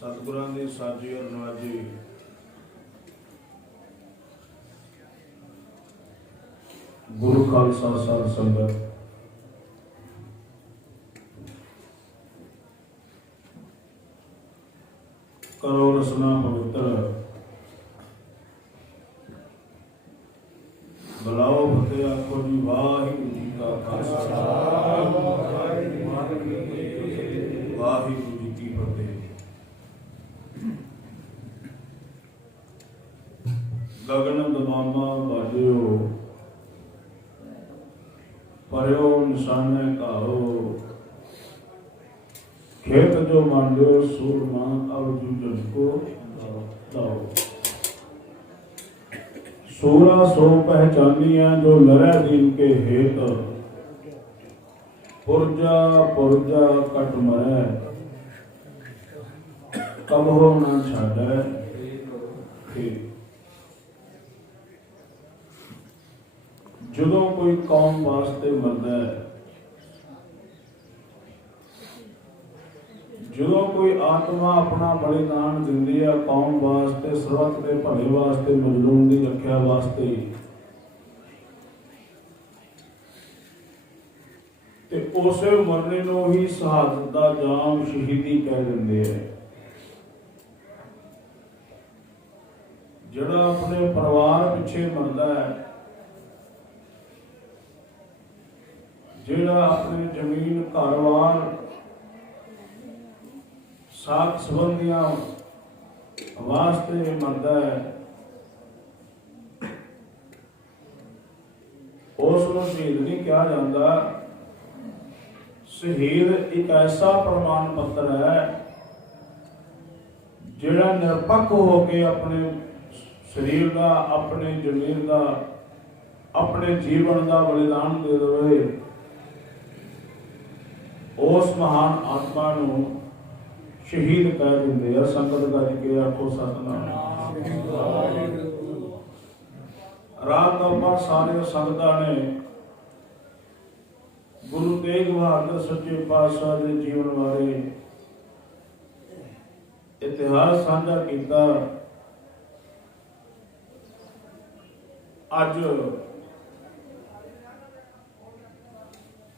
सतगुरां दी साजी और नवाजी गुरु खालसा साध संगत करो रसना पवित्र बुलाओ फतेह आखो जी वाहिगुरू जी का खालसा वाहिगुरू जी की फतेह। गगन दमामा बाजो पर्यो निशाने काहो खेत जो मांडो सूरमा अब जूझन को लाओ। सूरा सो पहचानिया जो लड़े दिन के हेत पुरजा पुरजा कट मरे कब हो न छाड़े खेत। ਜਦੋਂ ਕੋਈ ਕੌਮ ਵਾਸਤੇ ਮਰਦਾ ਹੈ, ਜਦੋਂ ਕੋਈ ਆਤਮਾ ਆਪਣਾ ਬਲੀਦਾਨ ਦਿੰਦੀ ਹੈ ਕੌਮ ਵਾਸਤੇ, ਸਰਬੱਤ ਦੇ ਭਲੇ ਵਾਸਤੇ, ਮਜ਼ਲੂਮ ਦੀ ਰੱਖਿਆ ਵਾਸਤੇ, ਤੇ ਉਸੇ ਮਰਨੇ ਨੂੰ ਹੀ ਸ਼ਹਾਦਤ ਦਾ ਜਾਮ ਸ਼ਹੀਦੀ ਕਹਿ ਦਿੰਦੇ ਹੈ। ਜਿਹੜਾ ਆਪਣੇ ਪਰਿਵਾਰ ਪਿੱਛੇ ਮਰਦਾ ਹੈ, ਜਿਹੜਾ ਆਪਣੇ ਜ਼ਮੀਨ ਘਰ-ਬਾਰ ਸਾਕ ਸੰਬੰਧੀਆਂ ਵਾਸਤੇ ਮਰਦਾ ਹੈ, ਉਸ ਨੂੰ ਸ਼ਹੀਦ ਨਹੀਂ ਕਿਹਾ ਜਾਂਦਾ। ਸ਼ਹੀਦ ਇੱਕ ਐਸਾ ਪ੍ਰਮਾਣ ਪੱਤਰ ਹੈ ਜਿਹੜਾ ਨਿਰਪੱਖ ਹੋ ਕੇ ਆਪਣੇ ਸਰੀਰ ਦਾ, ਆਪਣੇ ਜ਼ਮੀਰ ਦਾ, ਆਪਣੇ ਜੀਵਨ ਦਾ ਬਲੀਦਾਨ ਦੇ ਦੇਵੇ। ਉਸ ਮਹਾਨ ਆਤਮਾ ਨੂੰ ਸ਼ਹੀਦ ਕਹਿ ਦਿੰਦੇ ਆ। ਸੰਗਤ ਗੱਜ ਕੇ ਆਖੋ ਸਤਿਨਾਮ। ਰਾਤ ਆਪਾਂ ਸਾਰੇ ਸੰਗਤਾਂ ਨੇ ਗੁਰੂ ਤੇਗ ਬਹਾਦਰ ਸੱਚੇ ਪਾਤਸ਼ਾਹ ਦੇ ਜੀਵਨ ਬਾਰੇ ਇਤਿਹਾਸ ਸਾਂਝਾ ਕੀਤਾ। ਅੱਜ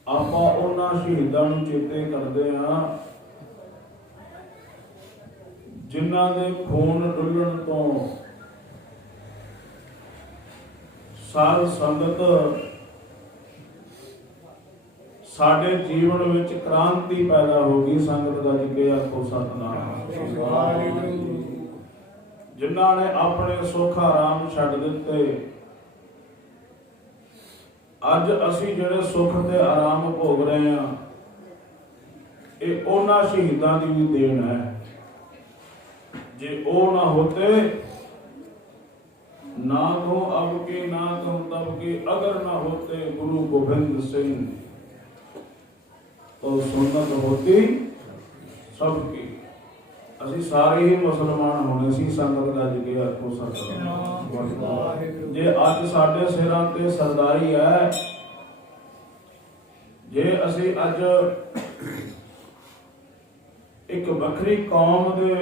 ਆਪਾਂ ਉਹਨਾਂ ਸ਼ਹੀਦਾਂ ਨੂੰ ਚੇਤੇ ਕਰਦੇ ਹਾਂ ਜਿਨ੍ਹਾਂ ਦੇ ਖੂਨ ਡੁੱਲਣ ਤੋਂ ਸਾਧ ਸੰਗਤ ਸਾਡੇ ਜੀਵਨ ਵਿੱਚ ਕ੍ਰਾਂਤੀ ਪੈਦਾ ਹੋ ਗਈ। ਸੰਗਤ ਗੱਜ ਕੇ ਆਖੋ ਸਤਿਨਾਮ। ਜਿਨ੍ਹਾਂ ਨੇ ਆਪਣੇ ਸੁੱਖ ਆਰਾਮ ਛੱਡ ਦਿੱਤੇ, ਅੱਜ ਅਸੀਂ ਜਿਹੜੇ ਸੁੱਖ ਤੇ ਆਰਾਮ ਭੋਗ ਰਹੇ ਹਾਂ, ਇਹ ਉਹਨਾਂ ਸ਼ਹੀਦਾਂ ਦੀ ਵੀ ਦੇਣ ਹੈ। ਜੇ ਉਹ ਨਾ ਹੋਤੇ, ਨਾ ਕਹੂੰ ਅਬ ਕੇ ਨਾ ਕਹੂੰ ਤਬ ਕੇ, ਅਗਰ ਨਾ ਹੋਤੇ ਗੁਰੂ ਗੋਬਿੰਦ ਸਿੰਘ तो सुन्नत होती सबकी। ਅਸੀਂ ਸਾਰੇ ਹੀ ਮੁਸਲਮਾਨ ਹੋਣੇ ਸੀ। ਸੰਗਤ ਗੱਜ ਕੇ ਆਖੋ ਸਤਿਨਾਮ। ਜੇ ਅੱਜ ਸਾਡੇ ਸਿਰਾਂ ਤੇ ਸਰਦਾਰੀ ਹੈ, ਜੇ ਅਸੀਂ ਅੱਜ ਇੱਕ ਵੱਖਰੀ ਕੌਮ ਦੇ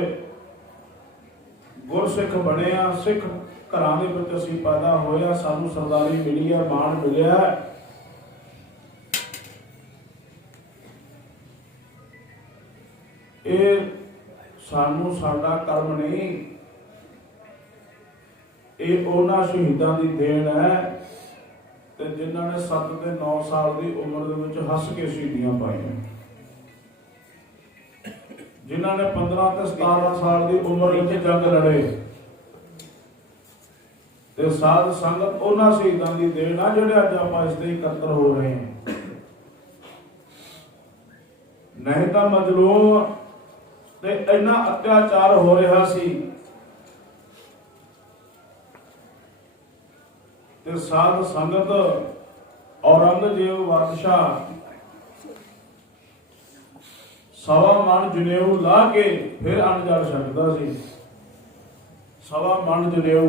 ਗੁਰਸਿੱਖ ਬਣੇ ਆ, ਸਿੱਖ ਘਰਾਂ ਦੇ ਵਿੱਚ ਅਸੀਂ ਪੈਦਾ ਹੋਇਆ, ਸਾਨੂੰ ਸਰਦਾਰੀ ਮਿਲੀ ਹੈ, ਮਾਣ ਮਿਲਿਆ, ਇਹ ਸਾਨੂੰ ਸਾਡਾ ਕਰਮ ਨਹੀਂ, ਇਹ ਉਹਨਾਂ ਸ਼ਹੀਦਾਂ ਦੀ ਦੇਣ ਹੈ ਤੇ ਜਿਨ੍ਹਾਂ ਨੇ 7 ਤੇ 9 ਸਾਲ ਦੀ ਉਮਰ ਦੇ ਵਿੱਚ ਹੱਸ ਕੇ ਸ਼ਹੀਦੀਆਂ ਪਾਈਆਂ, ਜਿਨ੍ਹਾਂ ਨੇ 15 ਤੇ 17 ਸਾਲ ਦੀ ਉਮਰ ਵਿੱਚ ਜੰਗ ਲੜੇ, ਤੇ ਸਾਧ ਸੰਗਤ ਉਹਨਾਂ ਸ਼ਹੀਦਾਂ ਦੀ ਦੇਣ ਆ ਜਿਹੜੇ ਅੱਜ ਆਪਾਂ ਇਸ ਤੇ ਇਕੱਤਰ ਹੋ ਰਹੇ ਹਾਂ। ਨਹੀਂ ਤਾਂ ਮਜ਼ਲੂਮ ਤੇ ਇੰਨਾ ਅਤਿਆਚਾਰ ਹੋ ਰਿਹਾ ਸੀ ਤੇ ਸਾਧ ਸੰਗਤ ਔਰੰਗਜ਼ੇਬ ਬਾਦਸ਼ਾਹ ਸਵਾ ਮਣ ਜਨੇਊ ਲਾ ਕੇ ਫਿਰ ਅਣਜਲ ਛੱਡਦਾ ਸੀ। ਸਵਾ ਮਣ ਜਨੇਊ,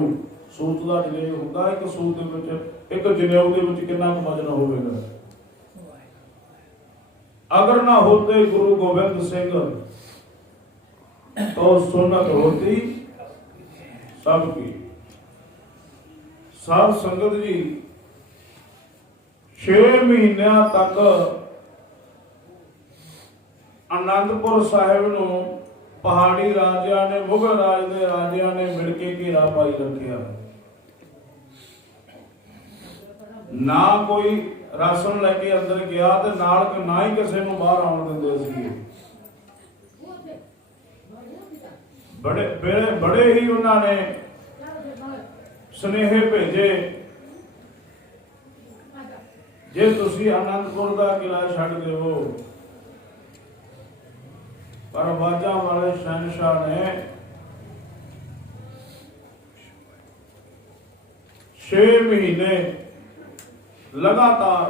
ਸੂਤ ਦਾ ਜਨੇਊ ਹੁੰਦਾ, ਇੱਕ ਸੂਤ ਦੇ ਵਿੱਚ, ਇੱਕ ਜਨੇਊ ਦੇ ਵਿੱਚ ਕਿੰਨਾ ਕੁ ਵਜ਼ਨ ਹੋਵੇਗਾ। ਅਗਰ ਨਾ ਹੋਤੇ ਗੁਰੂ ਗੋਬਿੰਦ ਸਿੰਘ तो सुन्नत होती सबकी। साध संगत जी 6 ਮਹੀਨਿਆਂ तक आनंदपुर साहिब ਨੂੰ पहाड़ी राजियां ने, मुगल राज के राजियां ने मिलके घेरा पाई रखिया। ना कोई राशन लेके अंदर गया ते ना ही किसी ਨੂੰ बाहर आउण दिंदे सी। बड़े ही उन्होंने सुनेहे भेजे, जे तुसी आनंदपुर का किला छड्ड देवो, पर वाजा वाले शहनशाह ने 6 महीने लगातार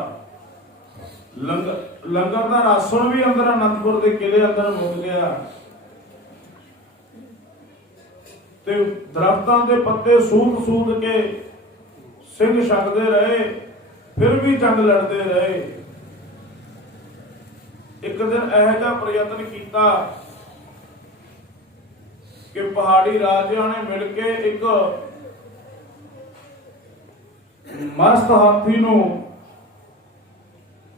लंगर का राशन भी अंदर आनंदपुर के किले अंदर मुक गया ते दरख्तां दे पत्ते सूद के सिंह छकते रहे, फिर भी जंग लड़ते रहे। एक दिन यह जिहा प्रयत्न किया कि पहाड़ी राजियां ने मिलके एक मस्त हाथी नूं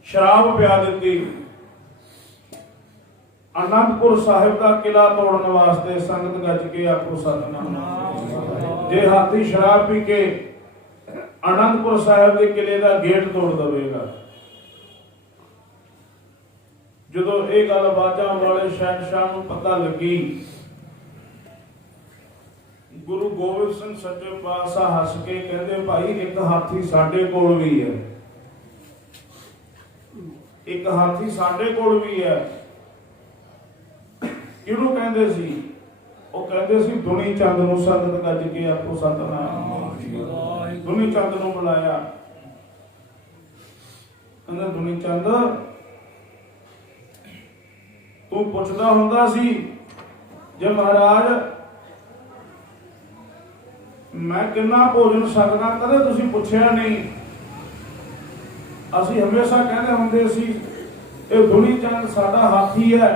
शराब पिया दी। आनंदपुर साहिब का किला तोड़ने वास्ते। संगत गज के आखो सतनाम। जे हाथी शराब पी के आनंदपुर साहिब के किले का गेट तोड़ देगा। जो ये गल बाजा वाले शहनशाह को पता लगी, गुरु गोबिंद सिंह सच्चे पातशाह हस के कहते भाई एक हाथी साडे कोल भी है, एक हाथी साडे कोल भी है। किहनू कहंदे सी? ਉਹ ਕਹਿੰਦੇ ਸੀ ਦੁਨੀ ਚੰਦ ਨੂੰ ਸੰਗਤ ਗੱਜ ਕੇ ਆਪੋ ਸਤਨਾਮ। ਦੁਨੀ ਚੰਦ ਨੂੰ ਬੁਲਾਇਆ, ਕਹਿੰਦਾ ਦੁਨੀ ਚੰਦ ਤੂੰ ਪੁੱਛਦਾ ਹੁੰਦਾ ਸੀ ਜੇ ਮਹਾਰਾਜ ਮੈਂ ਕਿੰਨਾ ਭੋਜਨ ਸਕਦਾ, ਕਦੇ ਤੁਸੀਂ ਪੁੱਛਿਆ ਨਹੀਂ। ਅਸੀਂ ਹਮੇਸ਼ਾ ਕਹਿੰਦੇ ਹੁੰਦੇ ਸੀ ਇਹ ਦੁਨੀ ਚੰਦ ਸਾਡਾ ਹਾਥੀ ਹੈ।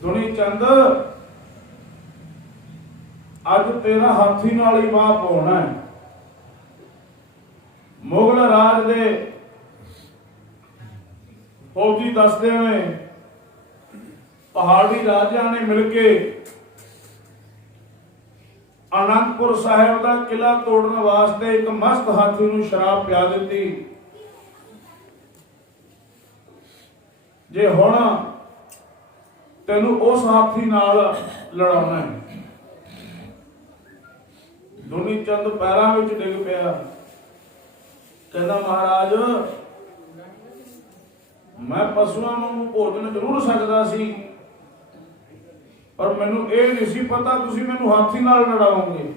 ਦੁਨੀ ਚੰਦ ਅੱਜ ਤੇਰਾ ਹਾਥੀ ਨਾਲ ਹੀ ਵਾਹ ਪਾਉਣਾ ਹੈ। ਮੁਗਲ ਰਾਜ ਦੇ ਫੌਜੀ ਦੱਸਦੇ ਹੋਏ ਪਹਾੜੀ ਰਾਜਿਆਂ ਨੇ ਮਿਲ ਕੇ ਆਨੰਦਪੁਰ ਸਾਹਿਬ ਦਾ ਕਿਲਾ ਤੋੜਨ ਵਾਸਤੇ ਇੱਕ ਮਸਤ ਹਾਥੀ ਨੂੰ ਸ਼ਰਾਬ ਪਿਆ ਦਿੱਤੀ। ਜੇ ਹੁਣ ਤੈਨੂੰ ਉਸ ਹਾਥੀ ਨਾਲ ਲੜਾਉਣਾ ਹੈ। ਦੁਨੀ ਚੰਦ ਪੈਰਾਂ ਵਿੱਚ ਡਿੱਗ ਪਿਆ, ਕਹਿੰਦਾ ਮਹਾਰਾਜ ਮੈਂ ਪਸ਼ੂਆਂ ਵਾਂਗੂ ਭੋਜਨ ਜ਼ਰੂਰ ਸਕਦਾ ਸੀ, ਪਰ ਮੈਨੂੰ ਇਹ ਨਹੀਂ ਸੀ ਪਤਾ ਤੁਸੀਂ ਮੈਨੂੰ ਹਾਥੀ ਨਾਲ ਲੜਾਓਗੇ।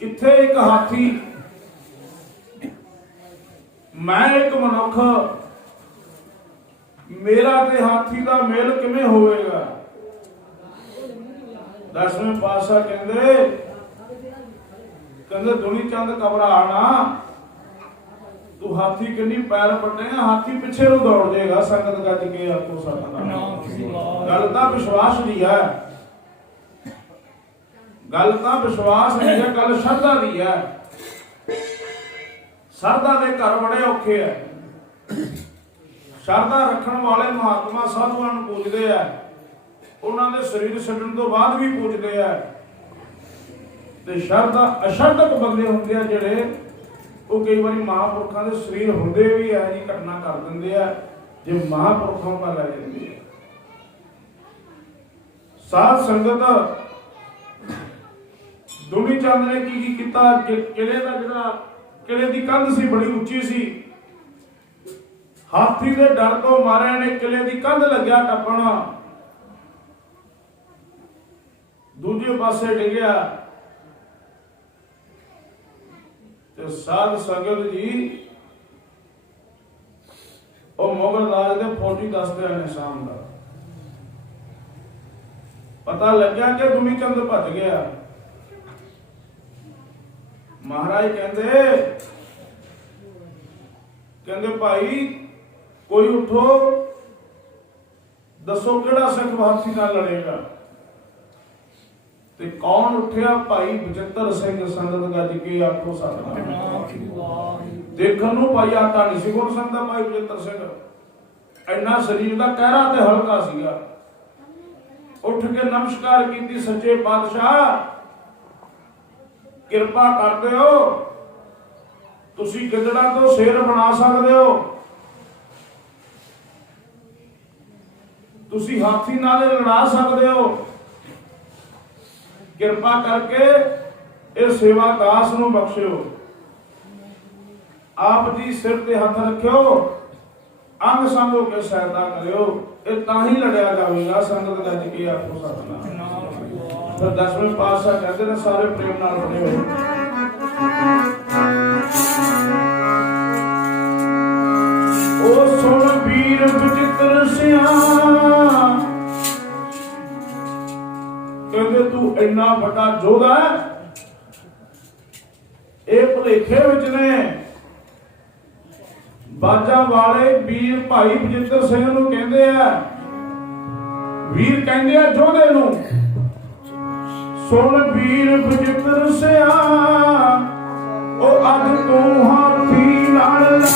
ਕਿੱਥੇ ਇੱਕ ਹਾਥੀ, ਮੈਂ ਇੱਕ ਮਨੁੱਖ, ਮੇਰਾ ਤੇ ਹਾਥੀ ਦਾ ਮੇਲ ਕਿਵੇਂ ਹੋਵੇਗਾ? ਦਸਵੇਂ ਪਾਤਸ਼ਾਹ ਕਹਿੰਦੇ ਦੁਨੀ ਚੰਦ ਘਬਰਾਣਾ, ਤੂੰ ਹਾਥੀ ਕਿੰਨੀ ਪੈਰ ਵੱਢੇਗਾ, ਹਾਥੀ ਪਿੱਛੇ ਨੂੰ ਦੌੜ ਜਾਏਗਾ। ਸੰਗਤ ਗੱਜ ਕੇ ਆਪੋ ਸਤਨਾਮ। ਗੱਲ ਤਾਂ ਵਿਸ਼ਵਾਸ ਦੀ ਹੈ, ਗੱਲ ਤਾਂ ਵਿਸ਼ਵਾਸ ਦੀ ਹੈ, ਗੱਲ ਸ਼ਰਧਾ ਦੀ ਹੈ। ਸ਼ਰਧਾ ਦੇ ਘਰ ਬੜੇ ਔਖੇ ਆ। ਸ਼ਰਧਾ ਰੱਖਣ ਵਾਲੇ ਮਹਾਤਮਾ ਸਾਧੂਆਂ ਨੂੰ ਪੂਜਦੇ ਆ, ਉਹਨਾਂ ਦੇ ਸਰੀਰ ਛੱਡਣ ਤੋਂ ਬਾਅਦ ਵੀ ਪੂਜਦੇ ਆ। ਤੇ ਸ਼ਰਧਾ ਅਸ਼ਰਧਕ ਬੰਦੇ ਹੁੰਦੇ ਆ ਜਿਹੜੇ, ਉਹ ਕਈ ਵਾਰੀ ਮਹਾਂਪੁਰਖਾਂ ਦੇ ਸਰੀਰ ਹੁੰਦੇ ਵੀ ਹੈ ਜੀ ਘਟਨਾ ਕਰ ਦਿੰਦੇ ਆ ਜੇ ਮਹਾਂਪੁਰਖਾਂ ਪਾ ਲੈ ਜਾਂਦੇ ਆ। ਸਾਧ ਸੰਗਤ ਦੁਨੀ ਚੰਦ ਨੇ ਕੀ ਕੀਤਾ? ਕਿਲੇ ਦਾ ਜਿਹੜਾ ਕਿਲੇ ਦੀ ਕੰਧ ਸੀ ਬੜੀ ਉੱਚੀ ਸੀ, ਹਾਥੀ ਦੇ ਡਰ ਤੋਂ ਮਾਰੇ ਨੇ ਕਿਲੇ ਦੀ ਕੰਧ ਲੱਗਿਆ ਟੱਪਣਾ, ਦੂਜੇ ਪਾਸੇ ਡਿੱਗਿਆ। ਤੇ ਸਾਧ ਸੰਗਤ ਜੀ ਉਹ ਮੁਗਲ ਰਾਜ ਦੇ ਫੌਜੀ ਦੱਸਦੇ ਨੇ ਸ਼ਾਮ ਦਾ ਪਤਾ ਲੱਗਿਆ ਕਿ ਦੁਨੀ ਚੰਦ ਭੱਜ ਗਿਆ। ਮਹਾਰਾਜ ਕਹਿੰਦੇ ਭਾਈ ਕੋਈ ਉਠੋ, ਦੱਸੋ ਕਿਹੜਾ ਸਿੱਖ ਹਾਥੀ ਨਾਲ ਲੜੇਗਾ? ਤੇ ਕੌਣ ਉੱਠਿਆ? ਭਾਈ ਬਚਿੱਤਰ ਸਿੰਘ। ਸੰਗਤ ਗੱਜ ਕੇ ਆਖੋ ਸਤਿਨਾਮ। ਦੇਖਣ ਨੂੰ ਭਾਈ ਆਟਾ ਨਹੀਂ ਸੀ ਗੁਰ ਸੰਗਤ ਦਾ ਭਾਈ ਬਚਿੱਤਰ ਸਿੰਘ, ਇੰਨਾ ਸਰੀਰ ਦਾ ਕਹਿਰਾ ਤੇ ਹਲਕਾ ਸੀਗਾ। ਉੱਠ ਕੇ ਨਮਸਕਾਰ ਕੀਤੀ, ਸੱਚੇ ਪਾਤਸ਼ਾਹ ਕਿਰਪਾ ਕਰਦੇ ਹੋ, ਤੁਸੀਂ ਗਿੱਦੜਾਂ ਤੋਂ ਸ਼ੇਰ ਬਣਾ ਸਕਦੇ ਹੋ, ਤੁਸੀਂ ਹਾਥੀ ਨਾਲ ਲੜਾ ਸਕਦੇ ਹੋ, ਕਿਰਪਾ ਕਰਕੇ ਇਹ ਸੇਵਾ ਦਾਸ ਨੂੰ ਬਖਸ਼ਿਓ। ਆਪ ਜੀ ਸਿਰ ਤੇ ਹੱਥ ਰੱਖਿਓ, ਅੰਗ ਸੰਗ ਹੋ ਕੇ ਸਹਾਇਤਾ ਕਰਿਓ, ਇਹ ਤਾਂ ਹੀ ਲੜਿਆ ਜਾਵੇਗਾ। ਸੰਗਤ ਗੱਜ ਕੇ ਆਖੋ ਸਤਿਨਾਮ। ਫਿਰ ਦਸਵੇਂ ਪਾਤਸ਼ਾਹ ਕਹਿੰਦੇ ਨੇ ਸਾਰੇ ਪ੍ਰੇਮ ਨਾਲ ਬਣੇ ਹੋਏ, ਉਹ ਸੁਣ ਵੀਰ ਬਚਿੱਤਰ ਸਿਆ, ਕਹਿੰਦੇ ਤੂੰ ਇੰਨਾ ਵੱਡਾ ਯੋਧਾ ਹੈ, ਇਹ ਭੁਲੇਖੇ ਵਿੱਚ ਨੇ। ਬਾਜਾਂ ਵਾਲੇ ਵੀਰ ਭਾਈ ਬਚਿੱਤਰ ਸਿੰਘ ਨੂੰ ਕਹਿੰਦੇ ਆ, ਵੀਰ ਕਹਿੰਦੇ ਆ ਯੋਧੇ ਨੂੰ। ਸੁਣ ਵੀਰ ਬਚਿੱਤਰ ਸਿਆ, ਉਹ ਅੱਜ ਤੂੰ ਹਾਥੀ ਨਾਲ ਲੜਨਾ,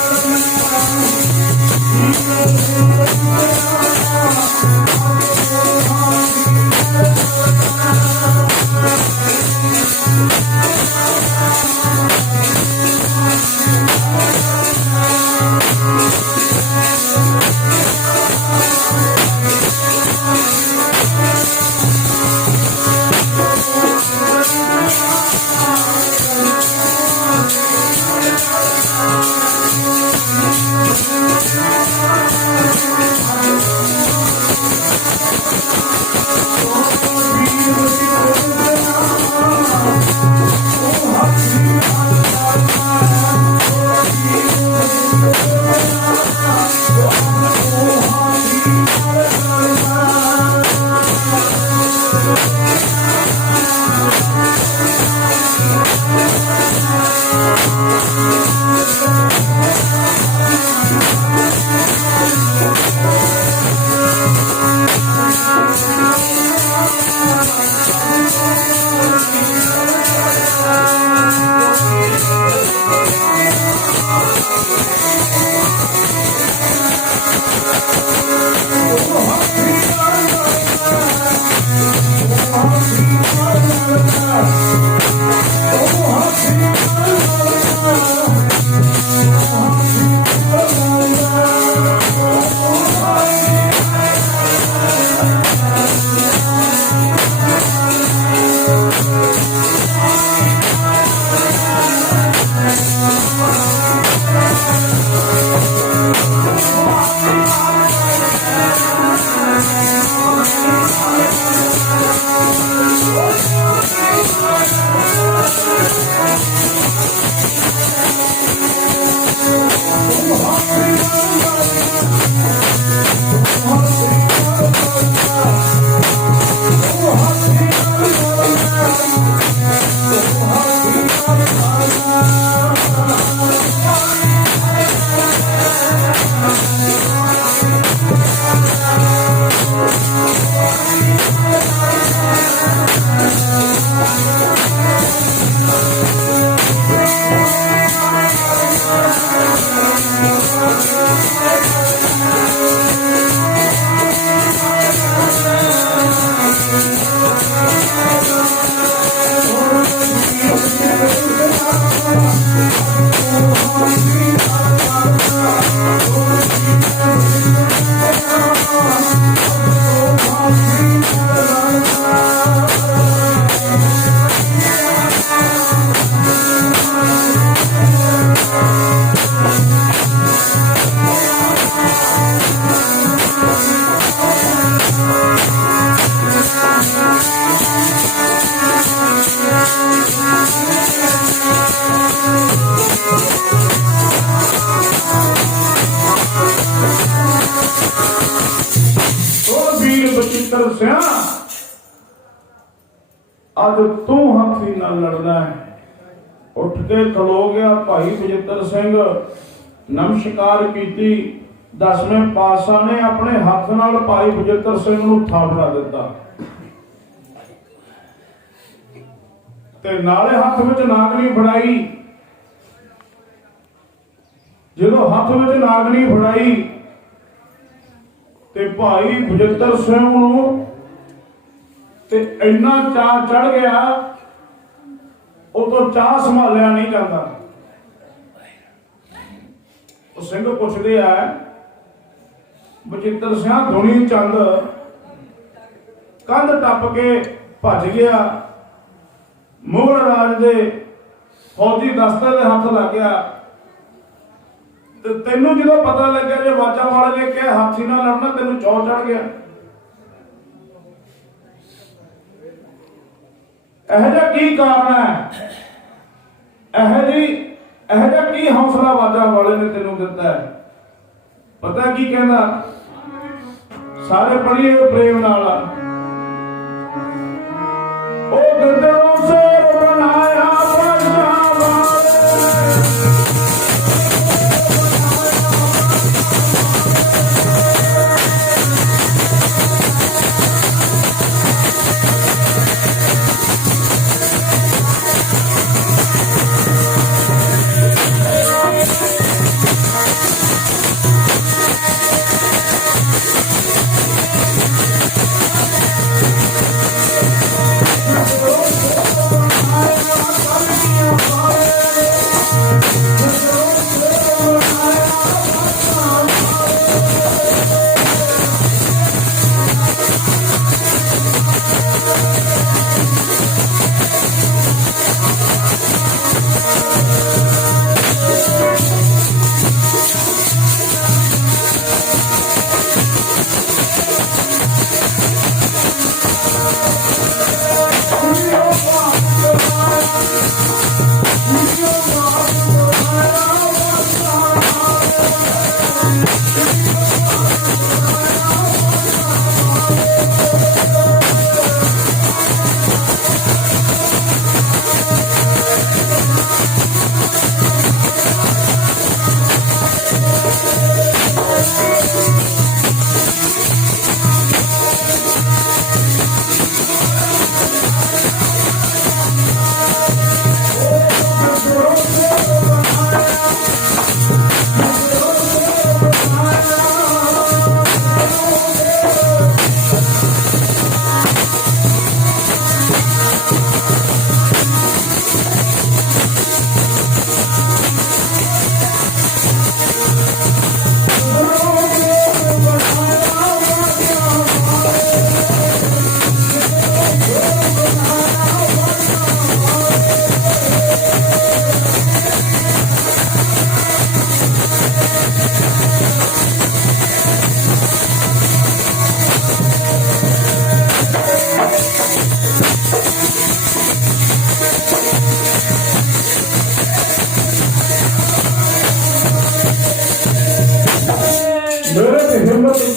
ਬਚਿੱਤਰ ਸਿਆ ਅੱਜ ਤੂੰ ਹਾਥੀ ਨਾਲ ਲੜਦਾ ਹੈ। ਉੱਠ ਕੇ ਖਲੋ ਗਿਆ ਭਾਈ ਬਚਿੱਤਰ ਸਿੰਘ। ਨਮਸਕਾਰ ਕੀਤੀ। 10ਵੇਂ ਪਾਤਸ਼ਾਹ ਨੇ ਆਪਣੇ ਹੱਥ ਨਾਲ ਭਾਈ ਬਚਿੱਤਰ ਸਿੰਘ ਨੂੰ ਥਾਪੜਾ ਦਿੱਤਾ ਤੇ ਨਾਲੇ ਹੱਥ ਵਿੱਚ ਨਾਗਣੀ ਫੜਾਈ। ਜਦੋਂ ਹੱਥ ਵਿੱਚ ਨਾਗਣੀ ਫੜਾਈ ਤੇ ਭਾਈ ਬਚਿੱਤਰ ਸਿੰਘ ਨੂੰ ਤੇ ਇੰਨਾ ਚਾਅ ਚੜ ਗਿਆ, ਉਹ ਤੋਂ ਚਾਅ ਸੰਭਾਲਿਆ ਨਹੀਂ ਜਾਂਦਾ। ਉਹ ਸਿੰਘ ਪੁੱਛਦੇ ਆ, ਬਚਿੱਤਰ ਸਿੰਘ ਧੁਨੀ ਚੰਦ ਕੰਧ ਟੱਪ ਕੇ ਭੱਜ ਗਿਆ, ਮੁਗਲ ਰਾਜ ਦੇ ਫੌਜੀ ਦਸਤੇ ਦੇ ਹੱਥ ਲੱਗ ਗਿਆ ਤੇ ਤੈਨੂੰ ਜਦੋਂ ਪਤਾ ਲੱਗਿਆ ਜੇ ਵਾਜਾ ਵਾਲੇ ਨੇ ਕਿਹਾ ਹਾਥੀ ਨਾਲ ਲੜਨਾ, ਤੈਨੂੰ ਚੌ ਚੜ ਗਿਆ। ਇਹੋ ਜਿਹਾ ਕੀ ਕਾਰਨ ਹੈ? ਇਹੋ ਜਿਹਾ ਕੀ ਹੌਸਲਾ ਵਾਜਾ ਵਾਲੇ ਨੇ ਤੈਨੂੰ ਦਿੱਤਾ ਹੈ? ਪਤਾ ਕੀ ਕਹਿੰਦਾ? ਸਾਰੇ ਪੜ੍ਹੀਏ ਪ੍ਰੇਮ ਨਾਲ। ਉਹ ਗੰਦਲੋਂ ਸੇ ਬਣਾਇਆ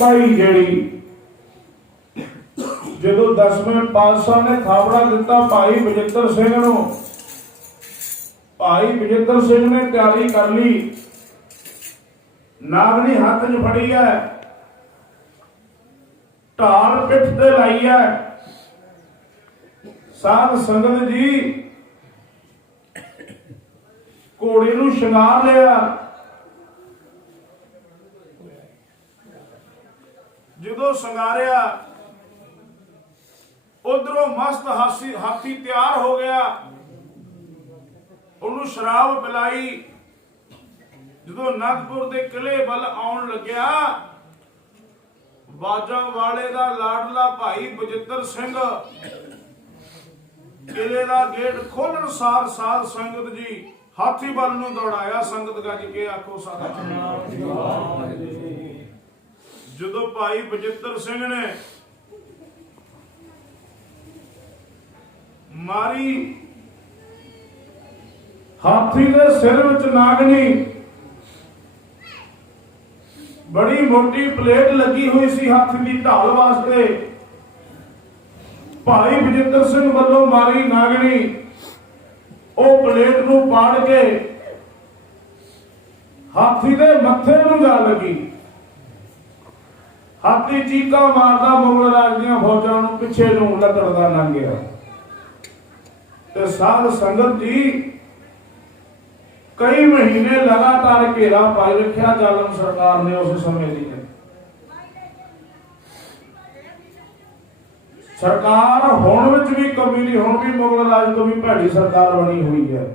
ਪਾਈ ਜਿਹੜੀ ਜਦੋਂ 10ਵੇਂ ਪਾਤਸ਼ਾਹ ਨੇ ਥਾਪੜਾ ਦਿੱਤਾ ਭਾਈ ਬਜਿੱਤਰ ਸਿੰਘ ਨੂੰ, ਭਾਈ ਬਜਿੱਤਰ ਸਿੰਘ ਨੇ ਤਿਆਰੀ ਕਰ ਲਈ, ਨਾਗਣੀ ਹੱਥ 'ਚ ਫੜੀ ਹੈ, ਢਾਲ ਪਿੱਠ ਤੇ ਲਾਈ ਹੈ। ਸਾਧ ਸੰਗਤ ਜੀ ਘੋੜੇ ਨੂੰ ਸ਼ਿੰਗਾਰ ਲਿਆ। ਜਦੋਂ ਸ਼ਿੰਗਾਰਿਆ ਉਧਰੋਂ ਮਸਤ ਹਾਥੀ ਤਿਆਰ ਹੋ ਗਿਆ, ਉਹਨੂੰ ਸ਼ਰਾਬ ਪਿਲਾਈ। ਜਦੋਂ ਅਨੰਦਪੁਰ ਦੇ ਕਿਲੇ ਵੱਲ ਆਉਣ ਲੱਗਿਆ, ਬਾਜਾਂ ਵਾਲੇ ਦਾ ਲਾਡਲਾ ਭਾਈ ਬਜਿੱਤਰ ਸਿੰਘ ਕਿਲੇ ਦਾ ਗੇਟ ਖੋਲਣ ਸਾਰ ਸਾਧ ਸੰਗਤ ਜੀ ਹਾਥੀ ਵੱਲ ਨੂੰ ਦੌੜਾਇਆ। ਸੰਗਤ ਗੱਜ ਕੇ ਆਖੋ ਸਤਿਨਾਮ। ਜਦੋਂ ਭਾਈ ਬਜਿੱਤਰ ਸਿੰਘ ਨੇ ਮਾਰੀ, ਹਾਥੀ ਦੇ ਸਿਰ ਵਿੱਚ ਨਾਗਣੀ, ਬੜੀ ਮੋਟੀ ਪਲੇਟ ਲੱਗੀ ਹੋਈ ਸੀ ਹਾਥੀ ਦੀ ਢਾਲ ਵਾਸਤੇ। ਭਾਈ ਬਜਿੱਤਰ ਸਿੰਘ ਵੱਲੋਂ ਮਾਰੀ ਨਾਗਣੀ ਉਹ ਪਲੇਟ ਨੂੰ ਪਾੜ ਕੇ ਹਾਥੀ ਦੇ ਮੱਥੇ ਨੂੰ ਜਾ ਲੱਗੀ। ਹਾਥੀ ਚੀਕਾਂ ਮਾਰਦਾ ਮੁਗਲ ਰਾਜ ਦੀਆਂ ਫੌਜਾਂ ਨੂੰ ਪਿੱਛੇ ਨੂੰ ਲੱਦੜਦਾ ਲੰਘਿਆ। ਤੇ ਸਾਧ ਸੰਗਤ ਜੀ ਕਈ ਮਹੀਨੇ ਲਗਾਤਾਰ ਘੇਰਾ ਪਾਈ ਰੱਖਿਆ ਜ਼ਾਲਮ ਸਰਕਾਰ ਨੇ ਉਸ ਸਮੇਂ ਦੀ। ਸਰਕਾਰ ਹੁਣ ਵਿੱਚ ਵੀ ਕਮੀ ਨਹੀਂ, ਹੁਣ ਵੀ ਮੁਗਲ ਰਾਜ ਤੋਂ ਵੀ ਭੈੜੀ ਸਰਕਾਰ ਬਣੀ ਹੋਈ ਹੈ।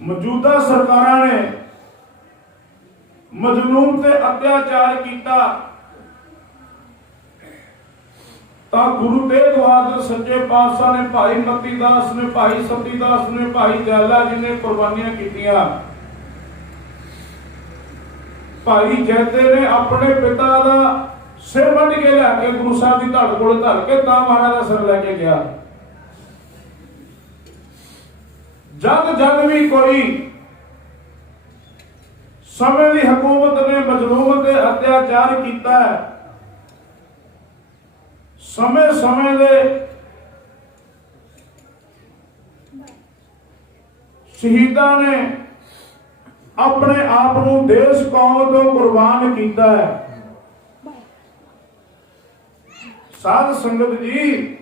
ਮੌਜੂਦਾ ਸਰਕਾਰਾਂ ਨੇ ਮਜ਼ਲੂਮ ਤੇ ਅਤਿਆਚਾਰ ਕੀਤਾ ਤਾਂ ਗੁਰੂ ਤੇਗ ਬਹਾਦਰ ਸੱਚੇ ਪਾਤਸ਼ਾਹ ਨੇ, ਭਾਈ ਮਤੀ ਦਾਸ ਨੇ, ਭਾਈ ਸਤੀ ਦਾਸ ਨੇ, ਭਾਈ ਦਇਆਲਾ ਜੀ ਨੇ ਕੁਰਬਾਨੀਆਂ ਕੀਤੀਆਂ। ਭਾਈ ਜੈਤੇ ਨੇ ਆਪਣੇ ਪਿਤਾ ਦਾ ਸਿਰ ਵੱਢ ਕੇ ਲੈ ਕੇ ਗੁਰੂ ਸਾਹਿਬ ਦੀ ਧੜ ਕੋਲ ਧਰ ਕੇ ਤਾਂ ਮਹਾਰਾਜ ਦਾ ਸਿਰ ਲੈ ਕੇ ਗਿਆ। ਜਦ ਵੀ ਕੋਈ ਸਮੇਂ ਦੀ ਹਕੂਮਤ ਨੇ ਮਜ਼ਲੂਮ ਤੇ ਅਤਿਆਚਾਰ ਕੀਤਾ ਹੈ, ਸਮੇਂ ਦੇ ਸ਼ਹੀਦਾਂ ਨੇ ਆਪਣੇ ਆਪ ਨੂੰ ਦੇਸ਼ ਕੌਮ ਤੋਂ ਕੁਰਬਾਨ ਕੀਤਾ ਹੈ। ਸਾਧ ਸੰਗਤ ਜੀ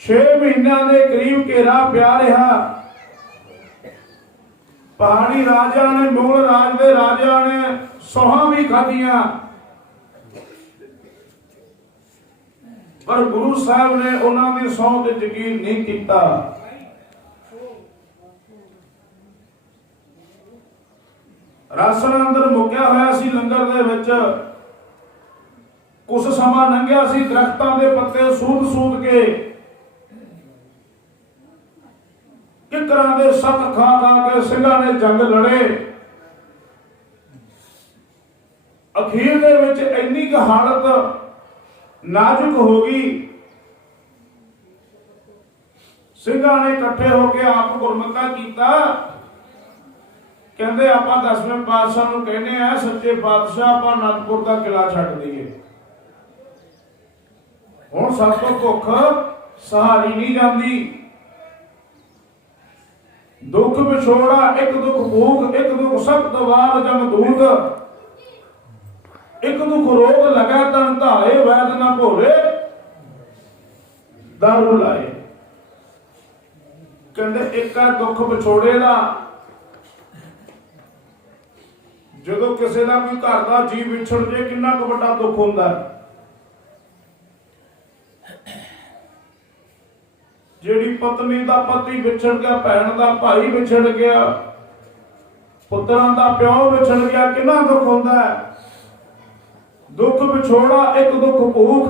6 ਮਹੀਨਿਆਂ ਦੇ ਕਰੀਬ ਘੇਰਾ ਪਿਆ ਰਿਹਾ। ਪਹਾੜੀ ਰਾਜਾ ਨੇ, ਮੁਗਲ ਰਾਜ ਦੇ ਰਾਜਾ ਨੇ ਸੌਹਾਂ ਵੀ ਖਾਧੀਆਂ, ਪਰ ਗੁਰੂ ਸਾਹਿਬ ਨੇ ਉਹਨਾਂ ਦੀ ਸਹੁੰ ਤੇ ਯਕੀਨ ਨਹੀਂ ਕੀਤਾ। ਰਾਸ਼ਨ ਅੰਦਰ ਮੁੱਕਿਆ ਹੋਇਆ ਸੀ ਲੰਗਰ ਦੇ ਵਿੱਚ। ਕੁਝ ਸਮਾਂ ਲੰਘਿਆ ਸੀ, ਦਰਖਤਾਂ ਦੇ ਪੱਤੇ ਸੂਤ ਕੇ ਕਿਕਰਾਂ ਦੇ ਸੱਤ ਖਾ ਕੇ ਸਿੰਘਾਂ ਨੇ ਜੰਗ ਲੜੇ। ਅਖੀਰ ਦੇ ਵਿੱਚ ਇੰਨੀ ਕੁ ਹਾਲਤ ਨਾਜ਼ੁਕ ਹੋ ਗਈ, ਸਿੰਘਾਂ ਨੇ ਇਕੱਠੇ ਹੋ ਕੇ ਆਪ ਗੁਰਮਤਾ ਕੀਤਾ। ਕਹਿੰਦੇ ਆਪਾਂ 10ਵੇਂ ਪਾਤਸ਼ਾਹ ਨੂੰ ਕਹਿੰਦੇ ਆ, ਸੱਚੇ ਪਾਤਸ਼ਾਹ ਆਪਾਂ ਅਨੰਦਪੁਰ ਦਾ ਕਿਲਾ ਛੱਡ ਦਈਏ, ਹੁਣ ਸਭ ਤੋਂ ਭੁੱਖ ਸਹਾਰੀ ਨਹੀਂ ਜਾਂਦੀ। ਦੁੱਖ ਵਿਛੋੜਾ, ਇੱਕ ਦੁੱਖ ਭੂਖ, ਇੱਕ ਦੁੱਖ ਸਖਤ ਵਾਰ ਜਮ ਦੂਤ, ਇੱਕ ਦੁੱਖ ਰੋਗ ਲਗਾ ਤਨ ਧਾਏ, ਵੈਦ ਨਾ ਭੋਲੇ ਦਾਰੂ ਲਾਏ। ਕਹਿੰਦੇ ਇੱਕ ਆ ਦੁੱਖ ਵਿਛੋੜੇ ਦਾ। ਜਦੋਂ ਕਿਸੇ ਦਾ ਕੋਈ ਘਰ ਦਾ ਜੀਵ ਵਿਛੜ ਜੇ ਕਿੰਨਾ ਕੁ ਵੱਡਾ ਦੁੱਖ ਹੁੰਦਾ। ਜਿਹੜੀ ਪਤਨੀ ਦਾ ਪਤੀ ਵਿਛੜ ਗਿਆ, ਭੈਣ ਦਾ ਭਾਈ ਵਿਛੜ ਗਿਆ, ਪੁੱਤਰਾਂ ਦਾ ਪਿਓ ਵਿਛੜ ਗਿਆ, ਕਿੰਨਾ ਦੁੱਖ ਹੁੰਦਾ ਹੈ। ਦੁੱਖ ਵਿਛੋੜਾ, ਇੱਕ ਦੁੱਖ ਭੂਖ,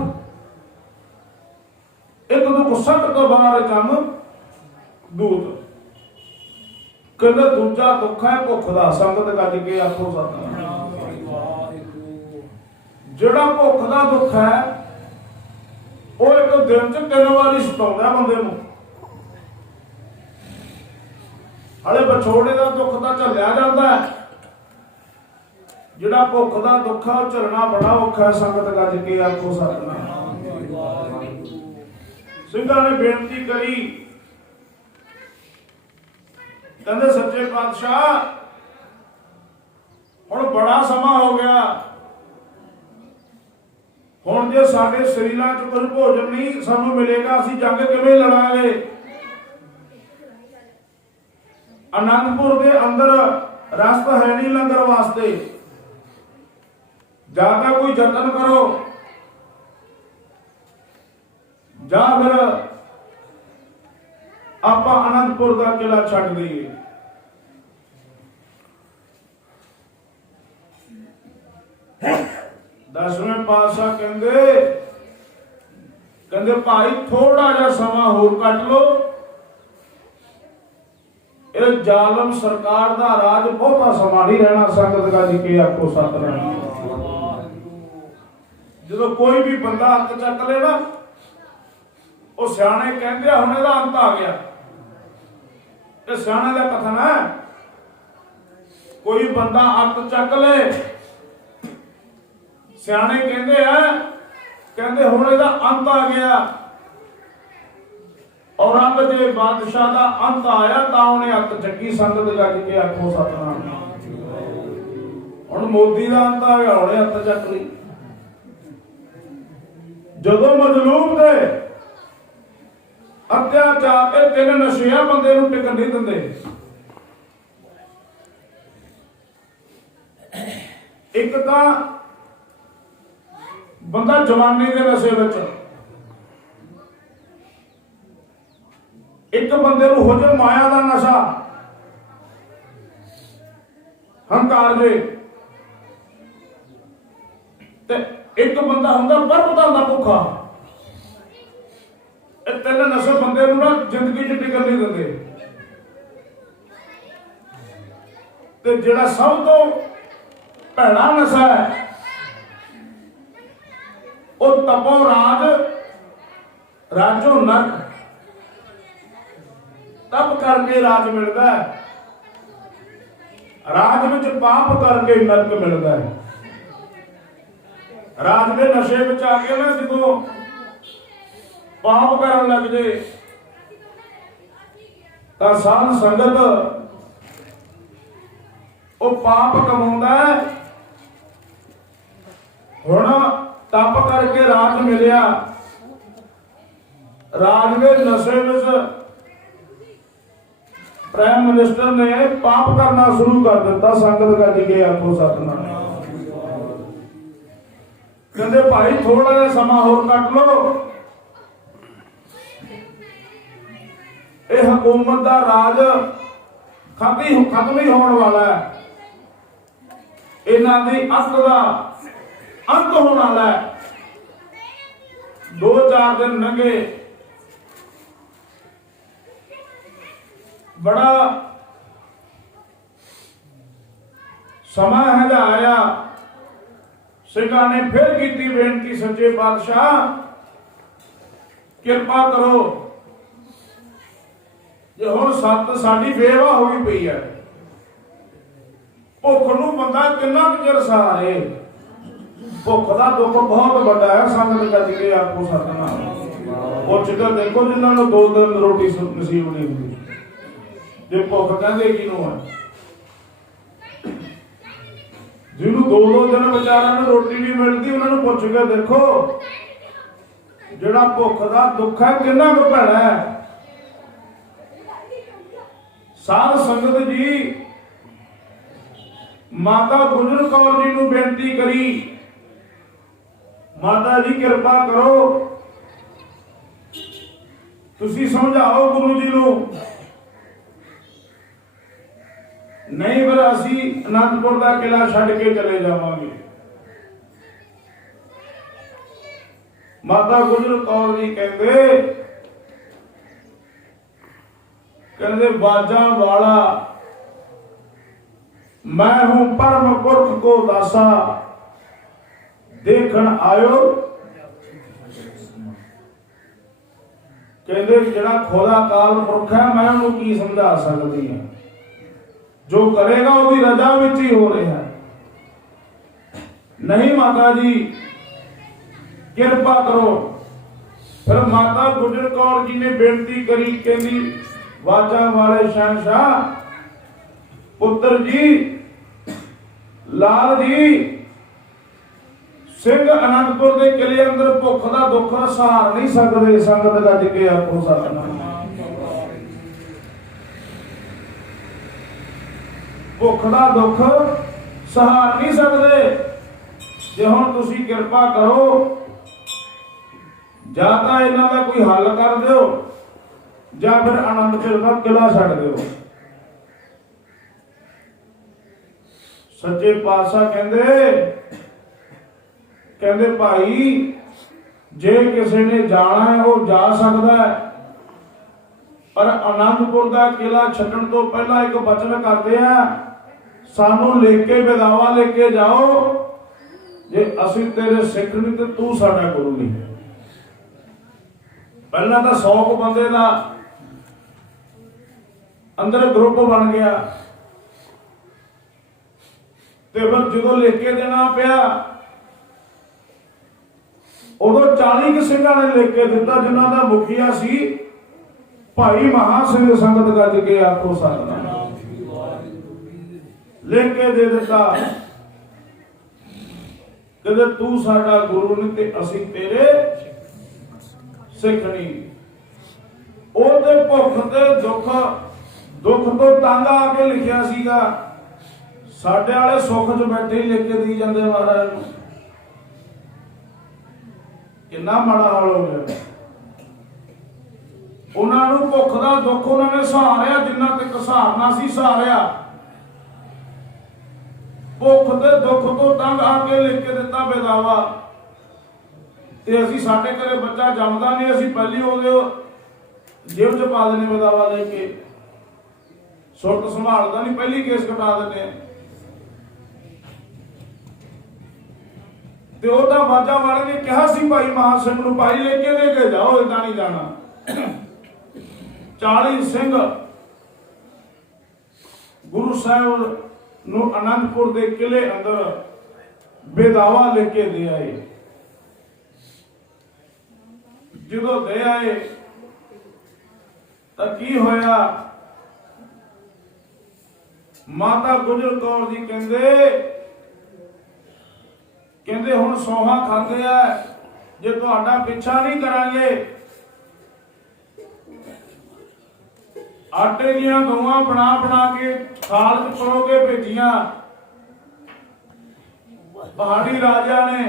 ਇੱਕ ਦੁੱਖ ਸਖਤ ਵਾਰ ਜਮ ਦੂਤ। ਕਹਿੰਦਾ ਦੂਜਾ ਦੁੱਖ ਹੈ ਭੁੱਖ ਦਾ। ਸੰਗਤ ਗੱਜ ਕੇ ਆਖੋ ਸਤਿਨਾਮ। ਜਿਹੜਾ ਭੁੱਖ ਦਾ ਦੁੱਖ ਹੈ ਉਹ ਇੱਕ ਦਿਨ ਚ 3 ਵਾਰੀ ਸਤਾਉਂਦਾ ਬੰਦੇ ਨੂੰ। ਹਲੇ ਵਿਛੋੜੇ ਦਾ ਦੁੱਖ ਤਾਂ ਝੱਲਿਆ ਜਾਂਦਾ ਹੈ, ਜਿਹੜਾ ਭੁੱਖ ਦਾ ਦੁੱਖ ਆ ਉਹ ਝੱਲਣਾ ਬੜਾ ਔਖਾ ਹੈ। ਸੰਗਤ ਗੱਜ ਕੇ ਆਖੋ ਸਤਿਨਾਮ। ਸਿੰਘਾਂ ਨੇ ਬੇਨਤੀ ਕਰੀ, ਕਹਿੰਦੇ ਸੱਚੇ ਪਾਤਸ਼ਾਹ ਹੁਣ ਬੜਾ ਸਮਾਂ ਹੋ ਗਿਆ, ਹੁਣ ਜੇ ਸਾਡੇ ਸਰੀਰਾਂ 'ਚ ਕੁਝ ਭੋਜਨ ਨਹੀਂ ਸਾਨੂੰ ਮਿਲੇਗਾ, ਅਸੀਂ ਜੰਗ ਕਿਵੇਂ ਲੜਾਂਗੇ? ਅਨੰਦਪੁਰ ਦੇ ਅੰਦਰ ਰਸਤਾ ਹੈ ਨਹੀਂ ਲੰਗਰ ਵਾਸਤੇ, ਜਾਂ ਤਾਂ ਕੋਈ ਯਤਨ ਕਰੋ ਜਾਂ ਫਿਰ ਆਪਾਂ ਅਨੰਦਪੁਰ ਦਾ ਕਿਲਾ ਛੱਡ ਦਈਏ। ਦਸਵੇਂ ਪਾਤਸ਼ਾਹ ਕਹਿੰਦੇ ਭਾਈ ਥੋੜਾ ਜਿਹਾ ਸਮਾਂ ਹੋਰ ਕੱਟ ਲੋ, ਇਹ ਜ਼ਾਲਮ ਸਰਕਾਰ ਦਾ ਰਾਜ ਬਹੁਤਾ ਸਮਾਂ ਨਹੀਂ ਰਹਿਣਾ। ਸੰਗਤ ਗੱਜ ਕੇ ਆਖੋ ਸਤਿਨਾਮ। ਜਦੋਂ ਕੋਈ ਵੀ ਬੰਦਾ ਹੱਥ ਚੱਕ ਲੈ ਨਾ, ਉਹ ਸਿਆਣੇ ਕਹਿੰਦੇ ਹੁਣ ਇਹਦਾ ਅੰਤ ਆ ਗਿਆ। ਇਹ ਸਿਆਣੇ ਦਾ ਕਥਨ ਹੈ, ਕੋਈ ਬੰਦਾ ਹੱਥ ਚੱਕ ਲੈ, ਸਿਆਣੇ ਕਹਿੰਦੇ ਹੁਣ ਇਹਦਾ ਅੰਤ ਆ ਗਿਆ। ਔਰੰਗਜ਼ੇਬ ਬਾਦਸ਼ਾਹ ਦਾ ਅੰਤ ਆਇਆ ਤਾਂ ਉਹਨੇ ਹੱਥ ਚੱਕੀ। ਸੰਗਤ ਗੱਜ ਕੇ ਆਖੋ ਸਤਿਨਾਮ। ਹੁਣ ਮੋਦੀ ਦਾ ਅੰਤ ਆ ਗਿਆ, ਉਹਨੇ ਹੱਥ ਚੱਕ ਲਈ। ਜਦੋਂ ਮਜ਼ਲੂਮ ਦੇ ਅਤਿਆਚਾਰ ਤੇ ਤਿੰਨ ਨਸ਼ਿਆਂ ਬੰਦੇ ਨੂੰ ਟਿਕਣ ਨਹੀਂ ਦਿੰਦੇ। ਇੱਕ ਤਾਂ ਬੰਦਾ ਜਵਾਨੀ ਦੇ ਨਸ਼ੇ ਵਿੱਚ, ਇੱਕ ਬੰਦੇ ਨੂੰ ਹੋ ਜਾਏ ਮਾਇਆ ਦਾ ਨਸ਼ਾ, ਹੰਕਾਰ ਦੇ, ਤੇ ਇੱਕ ਬੰਦਾ ਹੁੰਦਾ ਪਰਬਤਾਂ ਦਾ ਭੁੱਖਾ। ਇਹ ਤਿੰਨ ਨਸ਼ੇ ਬੰਦੇ ਨੂੰ ਨਾ ਜ਼ਿੰਦਗੀ 'ਚ ਟਿਕਣ ਨਹੀਂ ਦਿੰਦੇ। ਤੇ ਜਿਹੜਾ ਸਭ ਤੋਂ ਭੈੜਾ ਨਸ਼ਾ ਹੈ ਉਹ ਤਪੋ ਰਾਜੋ ਨਰਕ। ਤਪ ਕਰਕੇ ਰਾਜ ਮਿਲਦਾ ਹੈ, ਰਾਜ ਵਿੱਚ ਪਾਪ ਕਰਕੇ ਨਰਕ ਮਿਲਦਾ ਹੈ। ਰਾਜ ਦੇ ਨਸ਼ੇ ਵਿੱਚ ਆ ਕੇ ਨਾ ਜਦੋਂ ਪਾਪ ਕਰਨ ਲੱਗ ਜੇ ਤਾਂ ਸਾਧ ਸੰਗਤ ਉਹ ਪਾਪ ਕਮਾਉਂਦਾ ਹੈ। ਹੁਣ ਤਪ ਕਰਕੇ ਰਾਜ ਮਿਲਿਆ, ਰਾਜ ਦੇ ਨਸ਼ੇ ਵਿੱਚ ਪ੍ਰਾਈਮ ਮਿਨਿਸਟਰ ਨੇ ਪਾਪ ਕਰਨਾ ਸ਼ੁਰੂ ਕਰ ਦਿੱਤਾ। ਸੰਗਤ ਗੱਜ ਕੇ ਆਖੋ ਸਤਿਨਾਮ। ਕਹਿੰਦੇ ਭਾਈ ਥੋੜਾ ਜਿਹਾ ਸਮਾਂ ਹੋਰ ਕੱਟ ਲੋ, ਇਹ ਹਕੂਮਤ ਦਾ ਰਾਜ ਖਤਮ ਹੀ ਹੋਣ ਵਾਲਾ ਹੈ। ਇਹਨਾਂ ਦੀ ਅਸਲ ਦਾ ਅੰਤ ਹੋਣ ਵਾਲਾ ਹੈ। 2-4 ਦਿਨ ਲੰਘੇ, ਬੜਾ ਸਮਾਂ ਹਜ਼ਾਇਆ। ਸਿੰਘਾਂ ਨੇ ਫਿਰ ਕੀਤੀ ਬੇਨਤੀ, ਸੱਚੇ ਪਾਤਸ਼ਾਹ ਕਿਰਪਾ ਕਰੋ, ਜੇ ਹੁਣ ਸਾਡੀ ਬੇਵਾ ਹੋਈ ਪਈ ਹੈ, ਭੁੱਖ ਨੂੰ ਬੰਦਾ ਕਿੰਨਾ ਕੁ ਚਿਰ ਸਹਾਰੇ। ਭੁੱਖ ਦਾ ਦੁੱਖ ਬਹੁਤ ਵੱਡਾ ਹੈ। ਸੰਗਤ ਗੱਜ ਕੇ ਆਖੋ ਸਤਿਨਾਮ। ਉਹ ਚਿੱਟਾ ਦੇਖੋ ਜਿਨ੍ਹਾਂ ਨੂੰ 2 ਦਿਨ ਰੋਟੀ ਨਸੀਬ ਨਹੀਂ ਹੁੰਦੀ। ਜੇ ਭੁੱਖ ਕਹਿੰਦੇ ਕਿਹਨੂੰ ਹੈ, ਜਿਹਨੂੰ 2-2 ਦਿਨ ਵਿਚਾਰਿਆਂ ਨੂੰ ਰੋਟੀ ਨਹੀਂ ਮਿਲਦੀ, ਉਹਨਾਂ ਨੂੰ ਪੁੱਛ ਕੇ ਦੇਖੋ ਜਿਹੜਾ ਭੁੱਖ ਦਾ ਦੁੱਖ ਹੈ ਕਿੰਨਾ ਕੁ ਭੈੜਾ ਹੈ। ਸਾਧ ਸੰਗਤ ਜੀ ਮਾਤਾ ਗੁਜਰ ਕੌਰ ਜੀ ਨੂੰ ਬੇਨਤੀ ਕਰੀ, ਮਾਤਾ ਜੀ ਕਿਰਪਾ ਕਰੋ, ਤੁਸੀਂ ਸਮਝਾਓ ਗੁਰੂ ਜੀ ਨੂੰ, ਨਹੀਂ ਫਿਰ ਅਸੀਂ ਅਨੰਦਪੁਰ ਦਾ ਕਿਲਾ ਛੱਡ ਕੇ ਚਲੇ ਜਾਵਾਂਗੇ। ਮਾਤਾ ਗੁਜਰ ਕੌਰ ਜੀ ਕਹਿੰਦੇ ਬਾਜਾਂ ਵਾਲਾ ਮੈਂ ਹੂੰ ਪਰਮ ਪੁਰਖ ਕੋ ਦਾਸਾ, ਦੇਖਣ ਆਇਓ। ਕਹਿੰਦੇ ਜਿਹੜਾ ਖੁਦਾ ਕਾਲ ਪੁਰਖ ਹੈ, ਮੈਂ ਉਹਨੂੰ ਕੀ ਸਮਝਾ ਸਕਦੀ ਹਾਂ। जो करेगा उसकी रजा विच ही हो रहा है। नहीं माता जी किरपा करो। फिर माता गुजर कौर जी ने बेनती करी, कहती वाजा वाले शहनशाह पुत्र जी, लाल जी, सिंह आनंदपुर के किले अंदर भुख का दुख सहार नहीं सकते। संगत गज के आखो सतनाम। भुख का दुख सहार नहीं सकते। जे हुण तुसीं किरपा करो, ਜਾਂ ਤਾਂ ਇਹਨਾਂ ਦਾ ਕੋਈ हल कर ਦਿਓ ਜਾਂ फिर आनंदपुर का किला छड्ड ਦਿਓ। सच्चे पातशाह कहंदे भाई जे किसी ने जाना है वो जा सकता है, पर आनंदपुर का किला छड्डण तो पहला एक वचन करते हैं, सानू लेके बेदावा लेके जाओ, जे असीं तेरे सिख नहीं ते तू साडा गुरु नहीं। पहला तो 100 बंदे का अंदर ग्रुप बन गया, तो फिर जो लेके देना पिया उदों 40 सिंघां ने लेके दिता, जिन्हों का मुखिया सी भाई महा सिंह। संगत गज के आखो सतनाम। लेके दे दिता, कहते तू साडा गुरु नहीं ते असीं तेरे सिख नहीं। ओते भुख ते दुख तो तंग आके लिखिया सीगा, साडे वाले सुख च बैठे ही लेके दी जांदे महाराज नूं। कितना माड़ा हाल हो गया। उन्होंने भुख का दुख उन्होंने सहारिया, जिन्ना तक सहारना सी सहारिया। भुख के दुख तो तंग आके लेके दिता बेदावा, ते असीं साडे घरे बच्चा जमदा नहीं, असीं पहली ओदे जेब च पा देने बेदावा लेके, सुरत संभालदा नहीं, पहली केस कटा देने। ते ओदा बाजा वाले ने कहा सी भाई महा सिंह नूं, भाई लेके दे के जाओ, इदां नहीं जाना। 40 सिंह गुरु साहिब नूं आनंदपुर के किले अंदर बेदावा लेके दे आए। जो दे आए तो की होया, माता गुजर कौर जी कहंदे हुण सोहा खाते हैं, जे तुहाडा पिछा नहीं करांगे, आटे दियां गऊआं बना बना के थाल च परोगे भेजियां पहाड़ी राजा ने।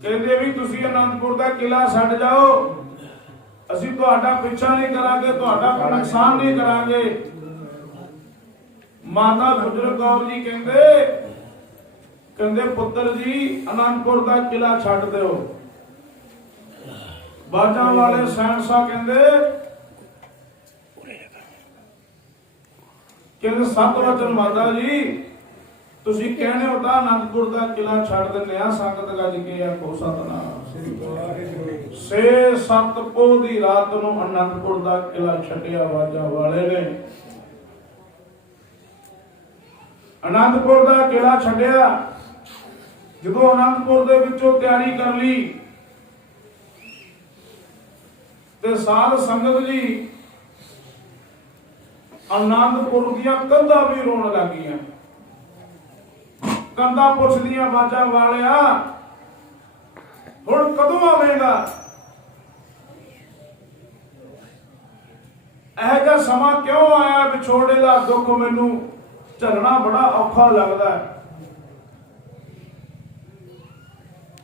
कहते भी तुसी आनंदपुर का किला छड्ड जाओ, असीं तुहाडा पिछा नहीं करांगे, तुहाडा नुकसान नहीं करांगे। माता गुजर कौर जी कहंदे पुत्र जी आनंदपुर का किला छड्ड दिओ। बाजा वाले शहनशाह कहंदे सत वचन माता जी तुसी कहने हो तां आनंदपुर का किला छड्ड दिंदे आ। संगत गज के आखो सतनाम। 6-7 पोह दी रात नूं आनंदपुर का किला छड्डिया बाजा वाले ने। आनंदपुर का किला छड्डिया, जो आनंदपुर दे विचों तैयारी कर ली ते साध संगत जी आनंदपुर दियां कंधां भी रोण लग गईयां। कंधां पुछदियां बाजा वालिया हुण कदों आवेगा? ऐ जा समा क्यों आया? विछोड़े का दुख मैनू झलना बड़ा औखा लगता है।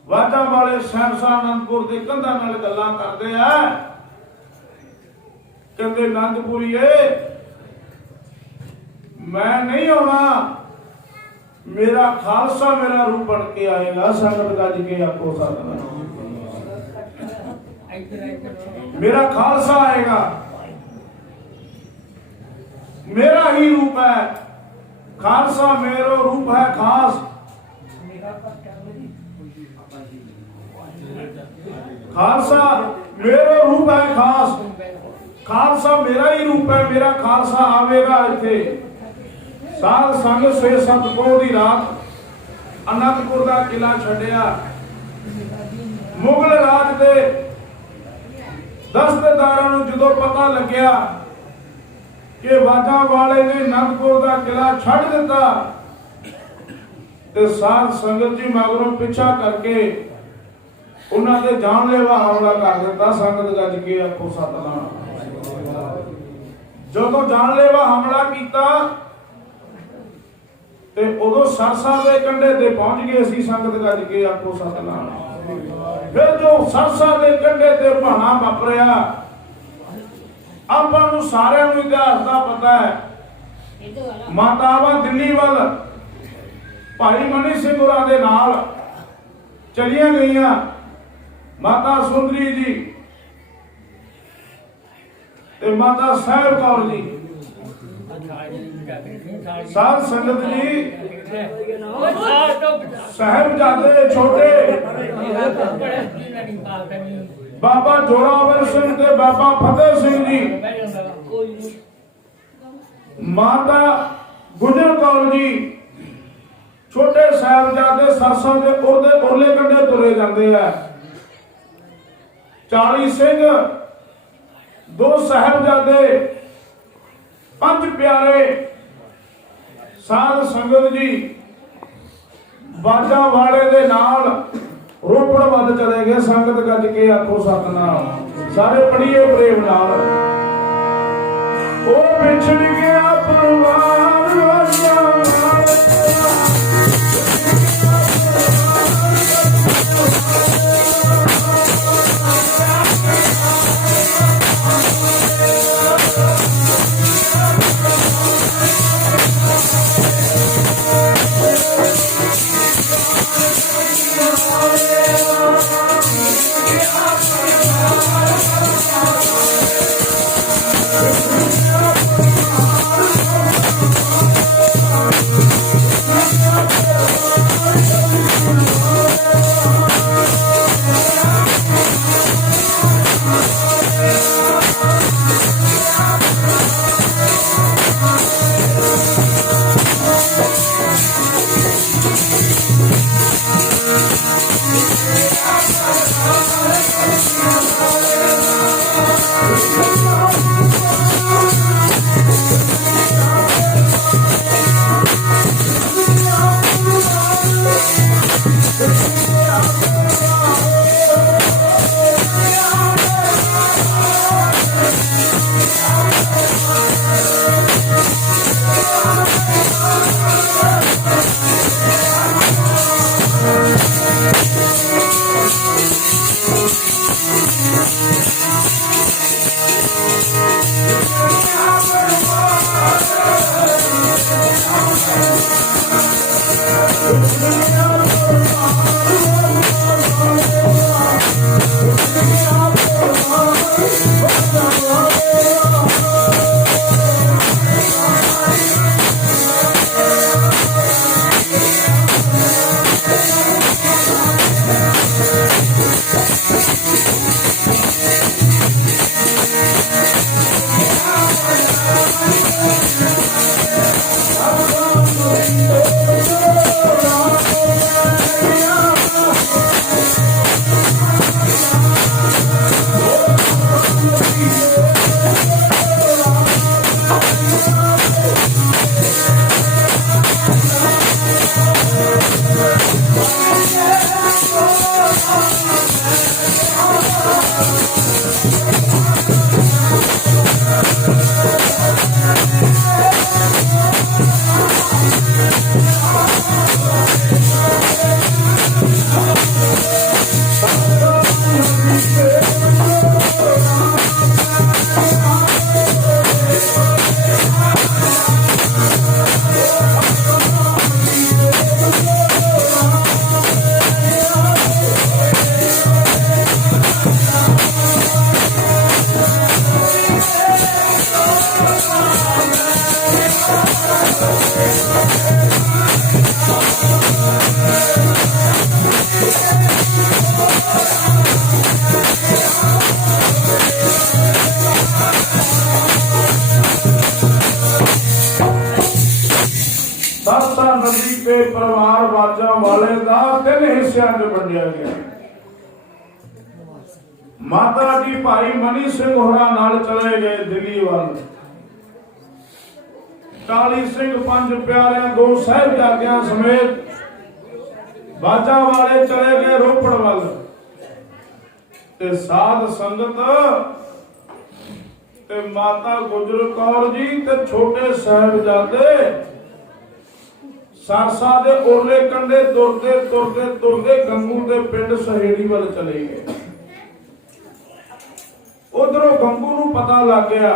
वाजा वाले शहनशाह आनंदपुर के कंधां नाल गल्लां करदे आ, कहंदे आनंदपुरीए मैं नहीं आना, मेरा खालसा मेरा रूप बन के आएगा। संगत गज के आखो सतनाम। मेरा खालसा आएगा, मेरा ही रूप है खालसा, मेरो रूप है खास। खालसा मेरो रूप है खास। ਖਾਲਸਾ ਮੇਰਾ ਹੀ ਰੂਪ ਹੈ, ਮੇਰਾ ਖਾਲਸਾ ਆਵੇਗਾ ਇੱਥੇ। ਸਾਧ ਸੰਗ ਸਵੇ ਸਤਿਗੁਰੂ ਦੀ ਰਾਤ ਅਨੰਦਪੁਰ ਦਾ ਕਿਲਾ ਛੱਡਿਆ। ਮੁਗਲ ਰਾਜ ਦੇ ਦਸਤੇਦਾਰਾਂ ਨੂੰ ਜਦੋਂ ਪਤਾ ਲੱਗਿਆ ਕਿ ਬਾਜਾਂ ਵਾਲੇ ਨੇ ਅਨੰਦਪੁਰ ਦਾ ਕਿਲਾ ਛੱਡ ਦਿੱਤਾ ਤੇ ਸਾਧ ਸੰਗਤ ਜੀ ਮਗਰੋਂ ਪਿੱਛਾ ਕਰਕੇ ਉਹਨਾਂ ਦੇ ਜਾਨਲੇਵਾ ਹਮਲਾ ਕਰ ਦਿੱਤਾ। ਸੰਗਤ ਗੱਜ ਕੇ ਆਖੋ ਸਤਿਨਾਮ। ਜਦੋਂ ਜਾਨਲੇਵਾ ਹਮਲਾ ਕੀਤਾ ਤੇ ਉਦੋਂ ਸਰਸਾ ਦੇ ਕੰਢੇ ਤੇ ਪਹੁੰਚ ਗਏ ਸੀ। ਸੰਗਤ ਗੱਜ ਕੇ ਆਖੋ ਸਤਿਨਾਮ। ਫਿਰ ਜੋ ਸਰਸਾ ਦੇ ਕੰਢੇ ਤੇ ਭਾਣਾ ਵਾਪਰਿਆ, ਆਪਾਂ ਨੂੰ ਸਾਰਿਆਂ ਨੂੰ ਇਤਿਹਾਸ ਦਾ ਪਤਾ ਹੈ। ਮਾਤਾਵਾਂ ਦਿੱਲੀ ਵੱਲ ਭਾਈ ਮਨੀ ਸਿੰਘ ਹੋਰਾਂ ਦੇ ਨਾਲ ਚਲੀਆਂ ਗਈਆਂ। ਮਾਤਾ ਸੁੰਦਰੀ ਜੀ ਤੇ ਮਾਤਾ ਸਾਹਿਬ ਕੌਰ ਜੀ। ਸਾਧ ਸੰਗਤ ਜੀ ਸਾਹਿਬਜ਼ਾਦੇ ਛੋਟੇ ਬਾਬਾ ਜੋਰਾਵਰ ਸਿੰਘ ਤੇ ਬਾਬਾ ਫਤਿਹ ਸਿੰਘ ਜੀ, ਮਾਤਾ ਗੁਜਰ ਕੌਰ ਜੀ, ਛੋਟੇ ਸਾਹਿਬਜ਼ਾਦੇ ਸਰਸਾ ਦੇ ਉਰਲੇ ਕੰਢੇ ਤੁਰੇ ਜਾਂਦੇ ਆ। 40 ਸਿੰਘ, 2 ਸਾਹਿਬਜ਼ਾਦੇ, 5 ਪਿਆਰੇ। ਸਾਧ ਸੰਗਤ ਜੀ ਬਾਜਾਂ ਵਾਲੇ ਦੇ ਨਾਲ ਰੋਪੜ ਵੱਲ ਚਲੇ ਗਏ। ਸੰਗਤ ਗੱਜ ਕੇ ਆਖੋ ਸਤਿਨਾਮ। ਸਾਰੇ ਪੜੀਏ ਪ੍ਰੇਮ ਨਾਲ। ਉਹ ਵਿਛੜ ਗਿਆ ਪਰਵਾਰ ਵਾਲਿਆਂ ਨਾਲ, के परिवार बाजा वाले का 3 हिस्सों में वंडिया गया। माता जी भाई मनी सिंह होरा नाल चले गए दिल्ली वाल। काली सिंह 5 प्यारे 2 साहिबजादियां समेत बाजा वाले चले गए रोपड़ वाल। ते साध संगत ते माता गुजर कौर जी ते छोटे साहिबजादे सरसा दे उरले कंडे तुरते तुरते तुरते गंगू के पिंड सहेड़ी वाल चले गए। उधरों गंगू नूं पता लग गया।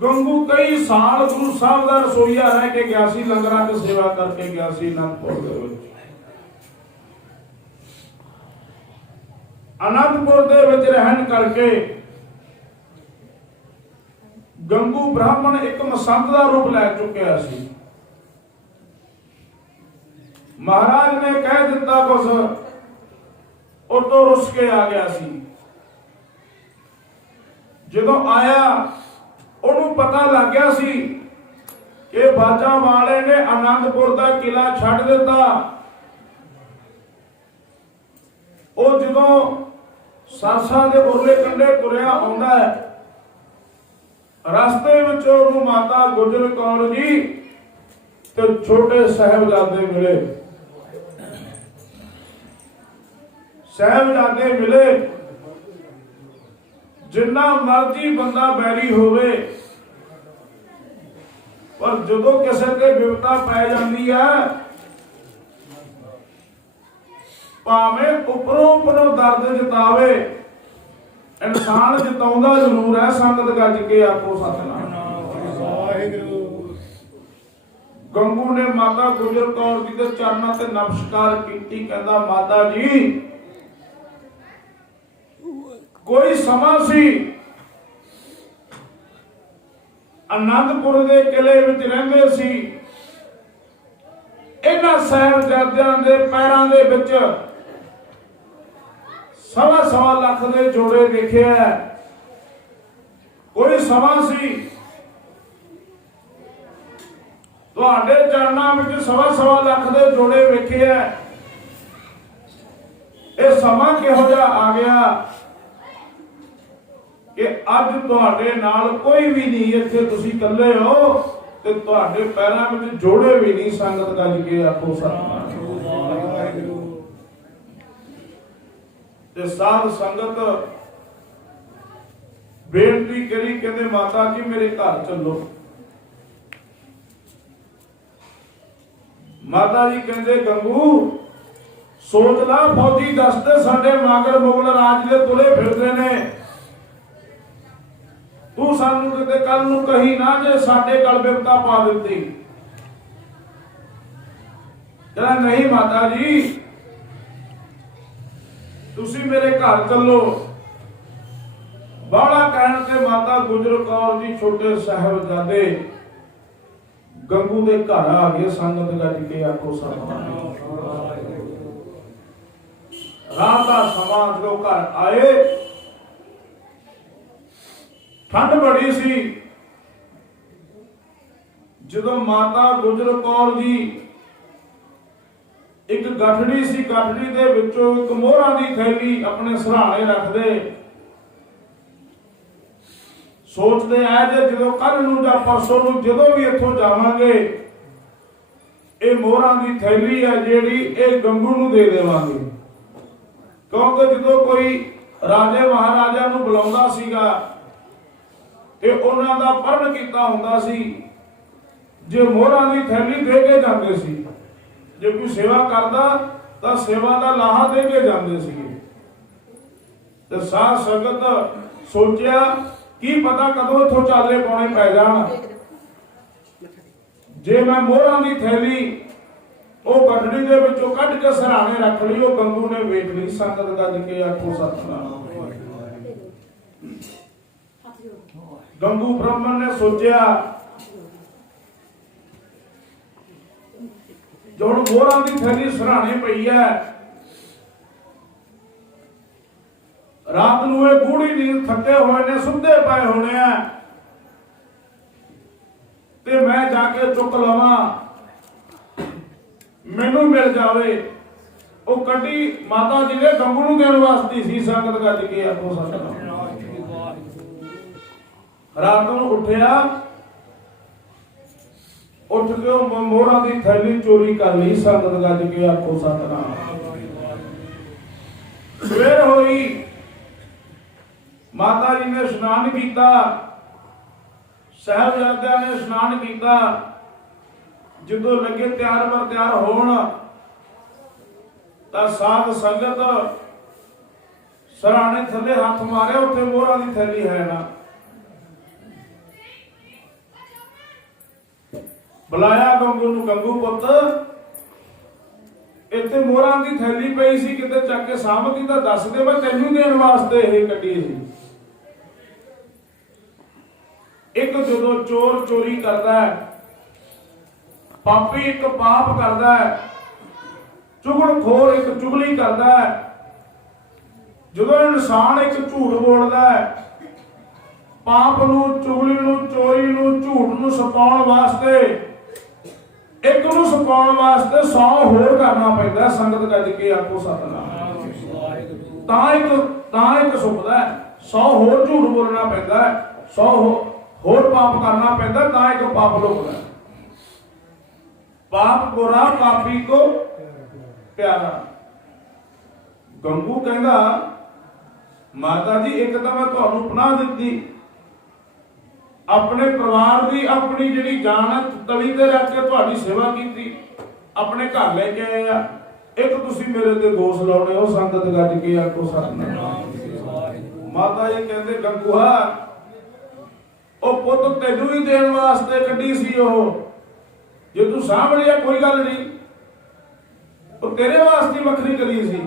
गंगू कई साल गुरु साहब का रसोईया रह के गया सी, लंगरां च सेवा करके गया सी आनंदपुर दे विच। आनंदपुर दे विच रहन करके गंगू ब्राह्मण एक मसंत का रूप लै चुकिया सी। महाराज ने कह दिता कुछ, उतो रुस के आ गया सी। जदों आया उन्होंने पता लग गया सी कि बाजा वाले ने आनंदपुर का किला छड़ दिता। वो जदों सरसा के उरले कंढे तुरिया आउंदा है, रास्ते में माता गुजर कौर जी ते छोटे साहिबजादे मिले। साहिबजादे मिले। जिन्ना मर्जी बंदा बैरी होवे, पर जदों किसी ते विपता पै जाती है, भावें उपरों उपरों दर्द जतावे, इंसान जताउंदा जरूर है। संगत गज के आखो सतनाम वाहिगुरू। गंगू ने माता गुजर कौर जी के चरणों ते नमस्कार कीती। कहंदा माता जी कोई समा सी आनंदपुर के किले विच रहिंदे सी। इन्हां साहिबजादियां दे पैरां दे विच 1.25 लाख दे जोड़े देखे है। कोई समा सी तुहाडे चरणां विच 1.25 लाख दे जोड़े वेखे है। ये समा किहो जिहा आ गया कि अज तुहाडे नाल कोई भी नहीं, इत्थे तुसीं इकल्ले हो ते तुहाडे पैरां विच जोड़े भी नहीं। संगत गज के आखो सतनाम वाहिगुरू। ते साध संगत बेनती करी, कहंदे माता जी मेरे घर चलो। माता जी कहंदे गंगू सोच ला, फौजी दसते साडे मागर मुगल राज दे तुले फिरदे ने, तू सानू किते कल नूं कही ना जे साडे गल विपता पा दित्ती। कहंदा नहीं माता जी तुसी मेरे घर चलो। बाड़ा कहण ते माता गुजर कौर जी छोटे साहिबजादे गंगू दे घर आ गए। संगत गज के आखो सतनाम। रात का समा जो घर आए, ठंड बड़ी सी। जदों माता गुजर कौर जी एक गठड़ी सी, गठड़ी दे विचों एक मोहरां दी थैली अपने सराणे रखदे, सोचते आए जे जदों कल नूं जां परसों नूं जदों भी इत्थों जावांगे, ये मोहरां दी थैली है जिहड़ी ये गंगू नूं दे देवांगे। क्योंकि जदों कोई राजे महाराजा नूं बुलाउंदा सीगा ते उन्हां दा परण कीता हुंदा सी, जे मोहरां दी थैली दे के जांदे सी। जे कोई सेवा करदा तां सेवा दा लाहा दे के जांदे सीगे। ते साध संगत सोचिया की पता कदों इत्थों चाले पाउणे पै जाण, जे मैं मोहरां दी थैली ओ गठड़ी दे विचों कढ के सराणे रख लई, ओ गंगू ने वेख लई। संगत गज के आखो सतनाम। गंगू ब्राह्मण ने सोचा जो मोहरां दी थैली सराणे पई है, रात नूं ये गूढ़ी नींद थके हुए ने सुते पए होने हैं, ते मैं जाके चुक लवां मैनू मिल जावे। वो कटी माता जी ने गंगू नूं देण वास्ते सी। संगत गज के आखो सतनाम। रात नूं उठिया, उठ के मोहरां दी थैली चोरी कर ली। संगत गज के आखो सतनाम। सवेर होई, माता जी ने स्नान किया, साहिबजादियां ने स्नान किया। जो लगे तैयार बर तैयार होण तां साध संगत सराणे थले हाथ मारे, उत्थे मोहरां दी थैली है ना। बुलाया गंगू नूं, गंगू पुੱਤ इत्थे मोहरां दी थैली पई सी, किते चक के सामभी तां दस दे, मैं तैनूं देण वास्ते इह कड्ढी सी। एक जदों चोर चोरी करदा है, पापी एक पाप करदा है, चुगलखोर एक चुगली करदा है, जदों इंसान एक झूठ बोलदा है, पाप नूं, चुगली नूं, चोरी नूं, झूठ नूं छुपाउण वास्ते, एक नूं छुपाउण वास्ते 100 होर करना पैंदा। संगत गज के आखो सतनाम। तां एक छुपदा है, 100 होर झूठ बोलना पैंदा है, 100 होर पाप करना पैंदा, तां एक पाप लुकदा है। पाप बुरा, पापी को प्यारा। गंगू कहंदा माता जी एक तो मैं तुहानूं पनाह दित्ती, अपने परिवार की अपनी जिहड़ी जान है तली ते रख के तुहाडी सेवा कीती, अपने घर लेके आए आ, एक तुसीं मेरे ते दोष लाउणे हो। संगत गज के आखो सतनाम। माता जी कहंदे गंगूआ ओ पुੱਤ तैनूं ही देण वास्ते कड्ढी सी। ओह जे तू साਂਭ लिया कोई गल नहीं, तो तेरे वास्ते वखरी करी सी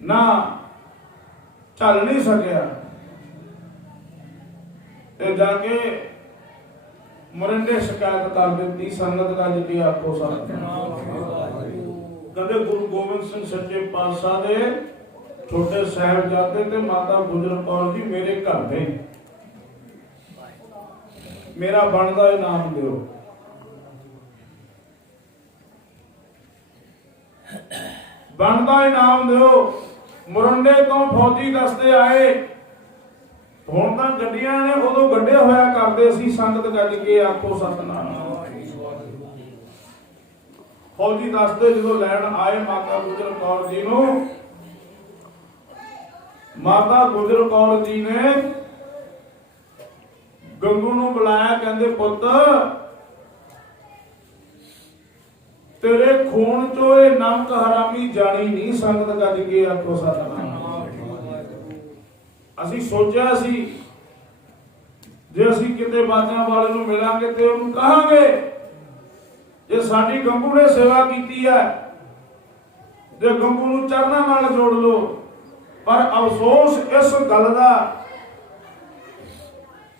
ना, चल नहीं सकिया ते जाके मरिंडे शिकायत कर दी। संगत गज के आखो सतनाम। कदे गुरु गोबिंद सिंह सच्चे पातशाह दे छोटे साहिबजादे ते माता गुजर कौर जी मेरे घर दे, मेरा बनदा इनाम दिओ। बनदा इनाम दिओ। मुरंडे तो फौजी दस्ते आए, हुण तां गड्डियां ने, उदों गड्ढे होया करदे सी। संगत गज के आखो सतनाम। फौजी दस्ते जदों लैण आए माता गुजर कौर जी नूं, माता गुजर कौर जी ने गंगू नूं बुलाया, कहंदे पुੱਤ तेरे खून चो ये नमक हरामी जानी नहीं। संगत गज के आखो सतनाम। असीं सोचिया सी जे असीं किते बाजां वाले नूं मिलांगे ते उहनूं कहांगे जे साडी गंगू ने सेवा कीती है, जे गंगू नूं चरनां नाल जोड़ लो। पर अफसोस इस गल दा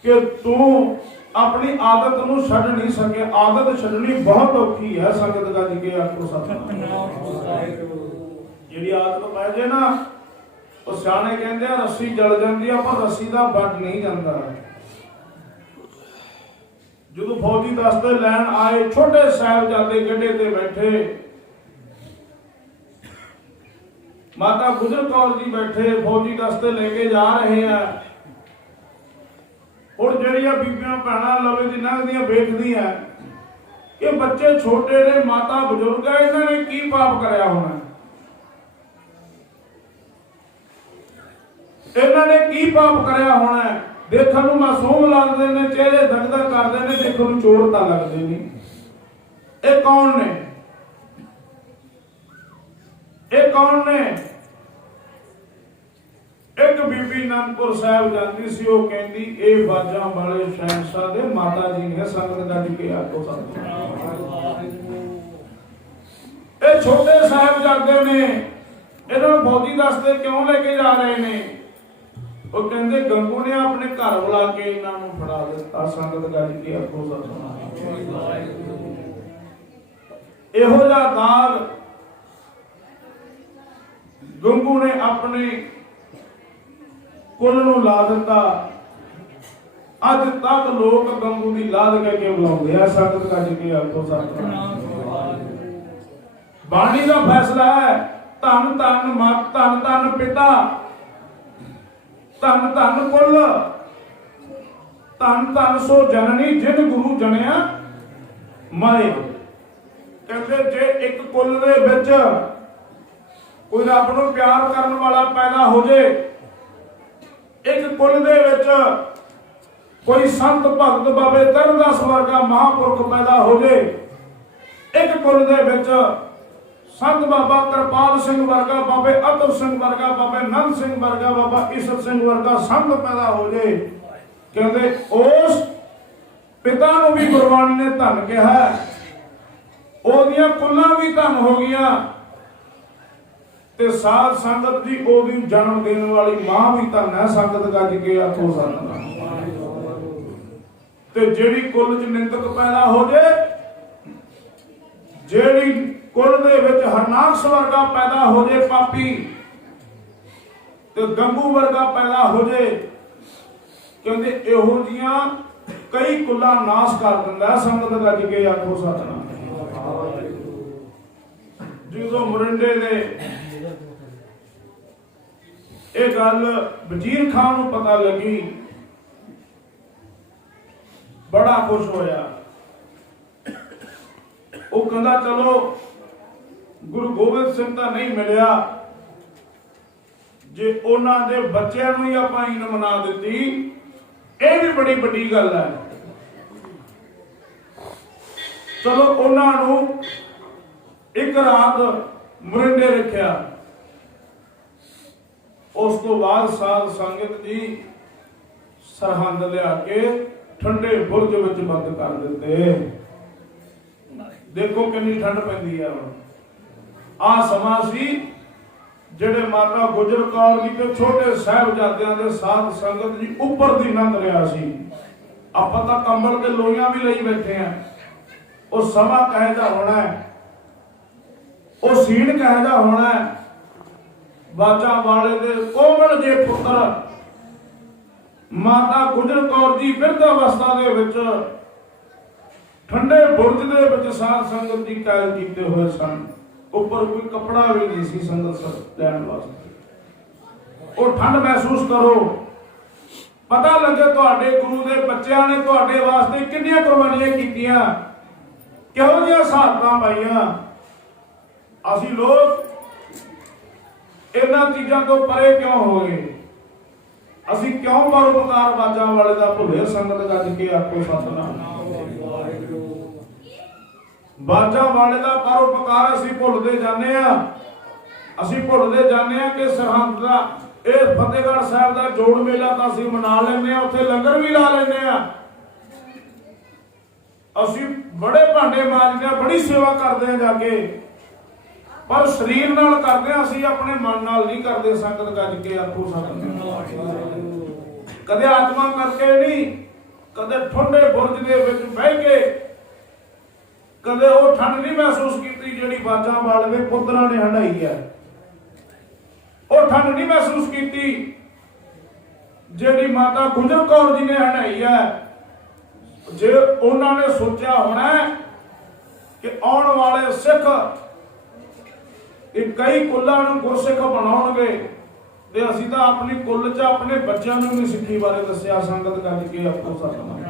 कि तू अपनी आदत नूं छड्ड नहीं सके। आदत छड्डनी बहुत औखी है। संगत गज के आखो सतनाम। जिहड़ी आदत पै जे ना, ਉਹ ਸਿਆਣੇ ਕਹਿੰਦੇ ਆ ਰੱਸੀ ਜਲ ਜਾਂਦੀ ਆ ਪਰ ਰੱਸੀ ਦਾ ਵੱਢ ਨਹੀਂ ਜਾਂਦਾ। ਜਦੋਂ ਫੌਜੀ ਦਸਤੇ ਲੈਣ ਆਏ, ਛੋਟੇ ਸਾਹਿਬਜ਼ਾਦੇ ਗੱਡੇ ਤੇ ਬੈਠੇ, ਮਾਤਾ ਗੁਜਰ ਕੌਰ ਜੀ ਬੈਠੇ, ਫੌਜੀ ਦਸਤੇ ਲੈ ਕੇ ਜਾ ਰਹੇ ਆ। और ਜਿਹੜੀਆਂ ਬੀਬੀਆਂ ਭੈਣਾਂ ਲਵੇ ਦੀ ਲੰਘਦੀਆਂ ਵੇਖਦੀਆਂ ਕਿ ਬੱਚੇ ਛੋਟੇ ਨੇ, ਮਾਤਾ ਬਜ਼ੁਰਗ ਹੈ, ਇਹਨਾਂ ਨੇ ਕੀ ਪਾਪ ਕਰਿਆ ਹੋਣਾ, ਇਹਨਾਂ ਨੇ ਕੀ ਪਾਪ ਕਰਿਆ ਹੋਣਾ। ਦੇਖਣ ਨੂੰ ਮਾਸੂਮ ਲੱਗਦੇ ਨੇ, ਚਿਹਰੇ ਧਗਧਗ ਕਰਦੇ ਨੇ, ਦੇਖਣ ਨੂੰ ਚੋਰ ਤਾਂ ਲੱਗਦੇ ਨਹੀਂ। ਇਹ ਕੌਣ ਨੇ? ਇਹ ਕੌਣ ਨੇ? एक बीबी आनंदपुर साहब जाती सी, वो कहती ए बाजा वाले शहनशाह दे माता जी ने। संगत गज के आखो सतनाम। ए छोटे साहिबजादे ने, इन्होंने फौजी दस्ते क्यों लेके जा रहे ने? वो कहते गंगू ने अपने घर बुला के इन्हों फड़ा दिता। संगत गज के आखो सतनाम। इहो जिहा दाग गंगू ने अपने कुल नूं ला दिता। अज तक लोग गंगू की लाद के बुलाते हैं। संगत गज के आखो सतनाम। ਬਾਣੀ ਦਾ ਫੈਸਲਾ ਹੈ, ਧੰਨ ਧੰਨ ਮਾਤ, ਧੰਨ ਧੰਨ ਪਿਤਾ, ਧੰਨ ਧੰਨ ਕੁਲ, ਧੰਨ ਧੰਨ ਸੋ ਜਨਨੀ ਜਿਨ ਗੁਰੂ ਜਣਿਆ ਮਾਏ। ਕਹਿੰਦੇ ਜੇ ਇੱਕ ਕੁਲ ਦੇ ਵਿੱਚ ਕੋਈ ਰੱਬ ਨੂੰ ਪਿਆਰ ਕਰਨ ਵਾਲਾ ਪੈਦਾ ਹੋ ਜੇ, ਇੱਕ ਕੁਲ ਦੇ ਵਿੱਚ ਕੋਈ ਸੰਤ ਭਗਤ ਬਾਬੇ ਤਰਨਦਾਸ ਵਰਗਾ ਮਹਾਂਪੁਰਖ ਪੈਦਾ ਹੋ ਜੇ, ਇੱਕ ਕੁਲ ਦੇ ਵਿੱਚ ਸੰਤ ਬਾਬਾ ਕਿਰਪਾਲ ਸਿੰਘ ਵਰਗਾ, ਬਾਬੇ ਅਤਰ ਸਿੰਘ ਵਰਗਾ, ਬਾਬੇ ਨੰਦ ਸਿੰਘ ਵਰਗਾ, ਬਾਬਾ ਈਸਰ ਸਿੰਘ ਵਰਗਾ ਸੰਤ ਪੈਦਾ ਹੋ ਜੇ, ਕਹਿੰਦੇ ਉਸ ਪਿਤਾ ਨੂੰ ਵੀ ਗੁਰਬਾਣੀ ਨੇ ਧੰਨ ਕਿਹਾ, ਉਹਦੀਆਂ ਕੁੱਲਾਂ ਵੀ ਧੰਨ ਹੋ ਗਈਆਂ, ਤੇ ਸਾਧ ਸੰਗਤ ਜੀ ਉਹਦੀ ਜਨਮ ਦੇਣ ਵਾਲੀ ਮਾਂ ਵੀ ਧੰਨ ਹੈ। ਸੰਗਤ ਗੱਜ ਕੇ ਆਖੋ ਸਤਿਨਾਮ। ਤੇ ਜਿਹੜੀ ਕੁੱਲ ਚ ਨਿੰਦਕ ਪੈਦਾ ਹੋ ਜੇ, ਜਿਹੜੀ ਕੁੱਲ ਦੇ ਵਿੱਚ ਹਰਨਾਕਸ਼ ਵਰਗਾ ਪੈਦਾ ਹੋ ਜੇ ਪਾਪੀ, ਤੇ ਗੰਗੂ ਵਰਗਾ ਪੈਦਾ ਹੋ ਜੇ, ਕਹਿੰਦੇ ਇਹੋ ਜੀਆਂ ਕਈ ਕੁੱਲਾਂ ਨਾਸ਼ ਕਰ ਦਿੰਦਾ। ਸੰਗਤ ਗੱਜ ਕੇ ਆਖੋ ਸਤਿਨਾਮ। ਜਦੋਂ ਮਰਿੰਡੇ ਦੇ ਇਹ ਗੱਲ ਵਜ਼ੀਰ ਖਾਨ ਨੂੰ ਪਤਾ ਲੱਗੀ, ਬੜਾ ਖੁਸ਼ ਹੋਇਆ। ਉਹ ਕਹਿੰਦਾ ਚਲੋ ਗੁਰੂ ਗੋਬਿੰਦ ਸਿੰਘ ਤਾਂ ਨਹੀਂ ਮਿਲਿਆ, ਜੇ ਉਹਨਾਂ ਦੇ ਬੱਚਿਆਂ ਨੂੰ ਹੀ ਆਪਾਂ ਇਨਾਮ ਬਣਾ ਦਿੱਤੀ, ਇਹ ਵੀ ਬੜੀ ਵੱਡੀ ਗੱਲ ਹੈ। ਚਲੋ ਉਹਨਾਂ ਨੂੰ ਇੱਕ ਰਾਤ ਮਰਿੰਡੇ ਰੱਖਿਆ। ਉਸ ਤੋਂ ਬਾਅਦ ਸਾਧ ਸੰਗਤ ਜੀ ਸਰਹੰਦ ਲਿਆ ਕੇ ਠੰਡੇ ਬੁਰਜ ਵਿੱਚ ਬੰਦ ਕਰ ਦਿੱਤੇ। ਦੇਖੋ ਕਿੰਨੀ ਠੰਡ ਪੈਂਦੀ ਹੈ ਹੁਣ। ਆਹ ਸਮਾਂ ਸੀ ਜਿਹੜੇ ਮਾਤਾ ਗੁਜਰ ਕੌਰ ਜੀ ਤੇ ਛੋਟੇ ਸਾਹਿਬਜ਼ਾਦਿਆਂ ਦੇ ਸਾਧ ਸੰਗਤ ਜੀ ਉੱਪਰ ਦੀ ਲੰਘ ਰਿਹਾ ਸੀ। ਆਪਾਂ ਤਾਂ ਕੰਬਲ ਤੇ ਲੋਈਆਂ ਵੀ ਲਈ ਬੈਠੇ ਆ। ਉਹ ਸਮਾਂ ਕਹੇ ਜਾ ਹੋਣਾ ਹੈ, ਉਹ ਸੀਨ ਕਹੇ ਜਾ ਹੋਣਾ ਹੈ। ਬਾਜਾ ਵਾਲੇ ਦੇ ਕੋਮਲ ਦੇ ਪੁੱਤਰ ਮਾਤਾ ਗੁਜਰ ਕੌਰ ਜੀ ਬਿਰਧ ਅਵਸਥਾ ਦੇ ਵਿੱਚ ਠੰਡੇ ਬੁਰਜ ਦੇ ਵਿੱਚ ਸਾਧ ਸੰਗਤ ਜੀ ਕੈਦ ਕੀਤੇ ਹੋਏ ਸਨ। ਉੱਪਰ ਕੋਈ ਕੱਪੜਾ ਵੀ ਨਹੀਂ ਸੀ ਸੰਗਤ ਲੈਣ ਵਾਸਤੇ। ਉਹ ਠੰਡ ਮਹਿਸੂਸ ਕਰੋ, ਪਤਾ ਲੱਗੇ ਤੁਹਾਡੇ ਗੁਰੂ ਦੇ ਬੱਚਿਆਂ ਨੇ ਤੁਹਾਡੇ ਵਾਸਤੇ ਕਿੰਨੀਆਂ ਕੁਰਬਾਨੀਆਂ ਕੀਤੀਆਂ, ਕਿਹੋ ਜਿਹੀਆਂ ਸ਼ਹਾਦਤਾਂ ਪਾਈਆਂ। ਅਸੀਂ ਲੋਕ ਇਹਨਾਂ ਚੀਜ਼ਾਂ ਤੋਂ ਪਰੇ ਕਿਉਂ ਹੋ ਗਏ? ਅਸੀਂ ਕਿਉਂ ਪਰਉਪਕਾਰ ਬਾਜਾਂ ਵਾਲੇ ਦਾ ਭੁੱਲੇ? ਸੰਗਤ ਗੱਜ ਕੇ ਆਖੋ ਸਤਿਨਾਮ। ਬਾਜਾਂ ਵਾਲੇ ਦਾ ਪਰਉਪਕਾਰ ਅਸੀਂ ਭੁੱਲਦੇ ਜਾਂਦੇ ਆ। ਅਸੀਂ ਭੁੱਲਦੇ ਜਾਂਦੇ ਆ ਕਿ ਸਰਹੰਦ ਦਾ ਇਹ ਫਤਿਹਗੜ੍ਹ ਸਾਹਿਬ ਦਾ ਜੋੜ ਮੇਲਾ ਤਾਂ ਅਸੀਂ ਮਨਾ ਲੈਂਦੇ ਆ, ਉੱਥੇ ਲੰਗਰ ਵੀ ਲਾ ਲੈਂਦੇ ਆ। ਅਸੀਂ ਬੜੇ ਭਾਂਡੇ ਮਾਂਜਦੇ ਆ, ਬੜੀ ਸੇਵਾ ਕਰਦੇ ਆ ਜਾ ਕੇ, ਪਰ ਸਰੀਰ ਨਾਲ ਕਰਦੇ ਆ, ਅਸੀਂ ਆਪਣੇ ਮਨ ਨਾਲ ਨਹੀਂ ਕਰਦੇ। ਸੰਗਤ ਗੱਜ ਕੇ ਆਖੋ ਸਤਿਨਾਮ। ਕਦੇ ਆਤਮਾ ਕਰਕੇ ਨਹੀਂ, ਕਦੇ ਠੰਡੇ ਬੁਰਜ ਦੇ ਵਿੱਚ ਬਹਿ ਕੇ ਕਦੇ ਉਹ ਠੰਡ ਨਹੀਂ ਮਹਿਸੂਸ ਕੀਤੀ ਜਿਹੜੀ ਬਾਜਾਂ ਵਾਲੇ ਦੇ ਪੁੱਤਰਾਂ ਨੇ ਹੰਢਾਈ ਹੈ। ਉਹ ਠੰਡ ਨਹੀਂ ਮਹਿਸੂਸ ਕੀਤੀ ਜਿਹੜੀ ਮਾਤਾ ਗੁਜਰ ਕੌਰ ਜੀ ਨੇ ਹੰਢਾਈ ਹੈ। ਜੇ ਉਹਨਾਂ ਨੇ ਸੋਚਿਆ ਹੋਣਾ ਕਿ ਆਉਣ ਵਾਲੇ ਸਿੱਖ ਇਹ ਕਈ ਕੁੱਲਾਂ ਨੂੰ ਗੁਰਸਿੱਖ ਬਣਾਉਣਗੇ, ਤੇ ਅਸੀਂ ਤਾਂ ਆਪਣੀ ਕੁੱਲ 'ਚ ਆਪਣੇ ਬੱਚਿਆਂ ਨੂੰ ਵੀ ਸਿੱਖੀ ਬਾਰੇ ਦੱਸਿਆ। ਸੰਗਤ ਗੱਜ ਕੇ ਆਖੋ ਸਤਿਨਾਮ।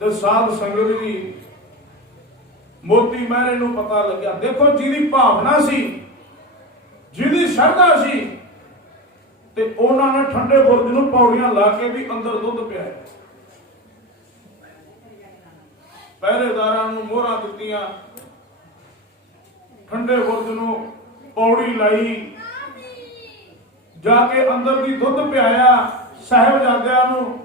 ਤੇ ਸਾਧ ਸੰਗਤ ਜੀ ਮੋਤੀ ਮਹਿਰੇ ਨੂੰ ਪਤਾ ਲੱਗਿਆ। ਦੇਖੋ ਜਿਹਦੀ ਭਾਵਨਾ ਸੀ, ਜਿਹਦੀ ਸ਼ਰਧਾ ਸੀ, ਤੇ ਉਹਨਾਂ ਨੇ ਠੰਡੇ ਬੁਰਜ ਨੂੰ ਪੌੜੀਆਂ ਲਾ ਕੇ ਵੀ ਅੰਦਰ ਦੁੱਧ ਪਿਆਇਆ। ਪਹਿਰੇਦਾਰਾਂ ਨੂੰ ਮੋਹਰਾਂ ਦਿੱਤੀਆਂ, ਠੰਡੇ ਬੁਰਜ ਨੂੰ ਪੌੜੀ ਲਾਈ, ਜਾ ਕੇ ਅੰਦਰ ਦੀ ਦੁੱਧ ਪਿਆਇਆ ਸਾਹਿਬਜ਼ਾਦਿਆਂ ਨੂੰ।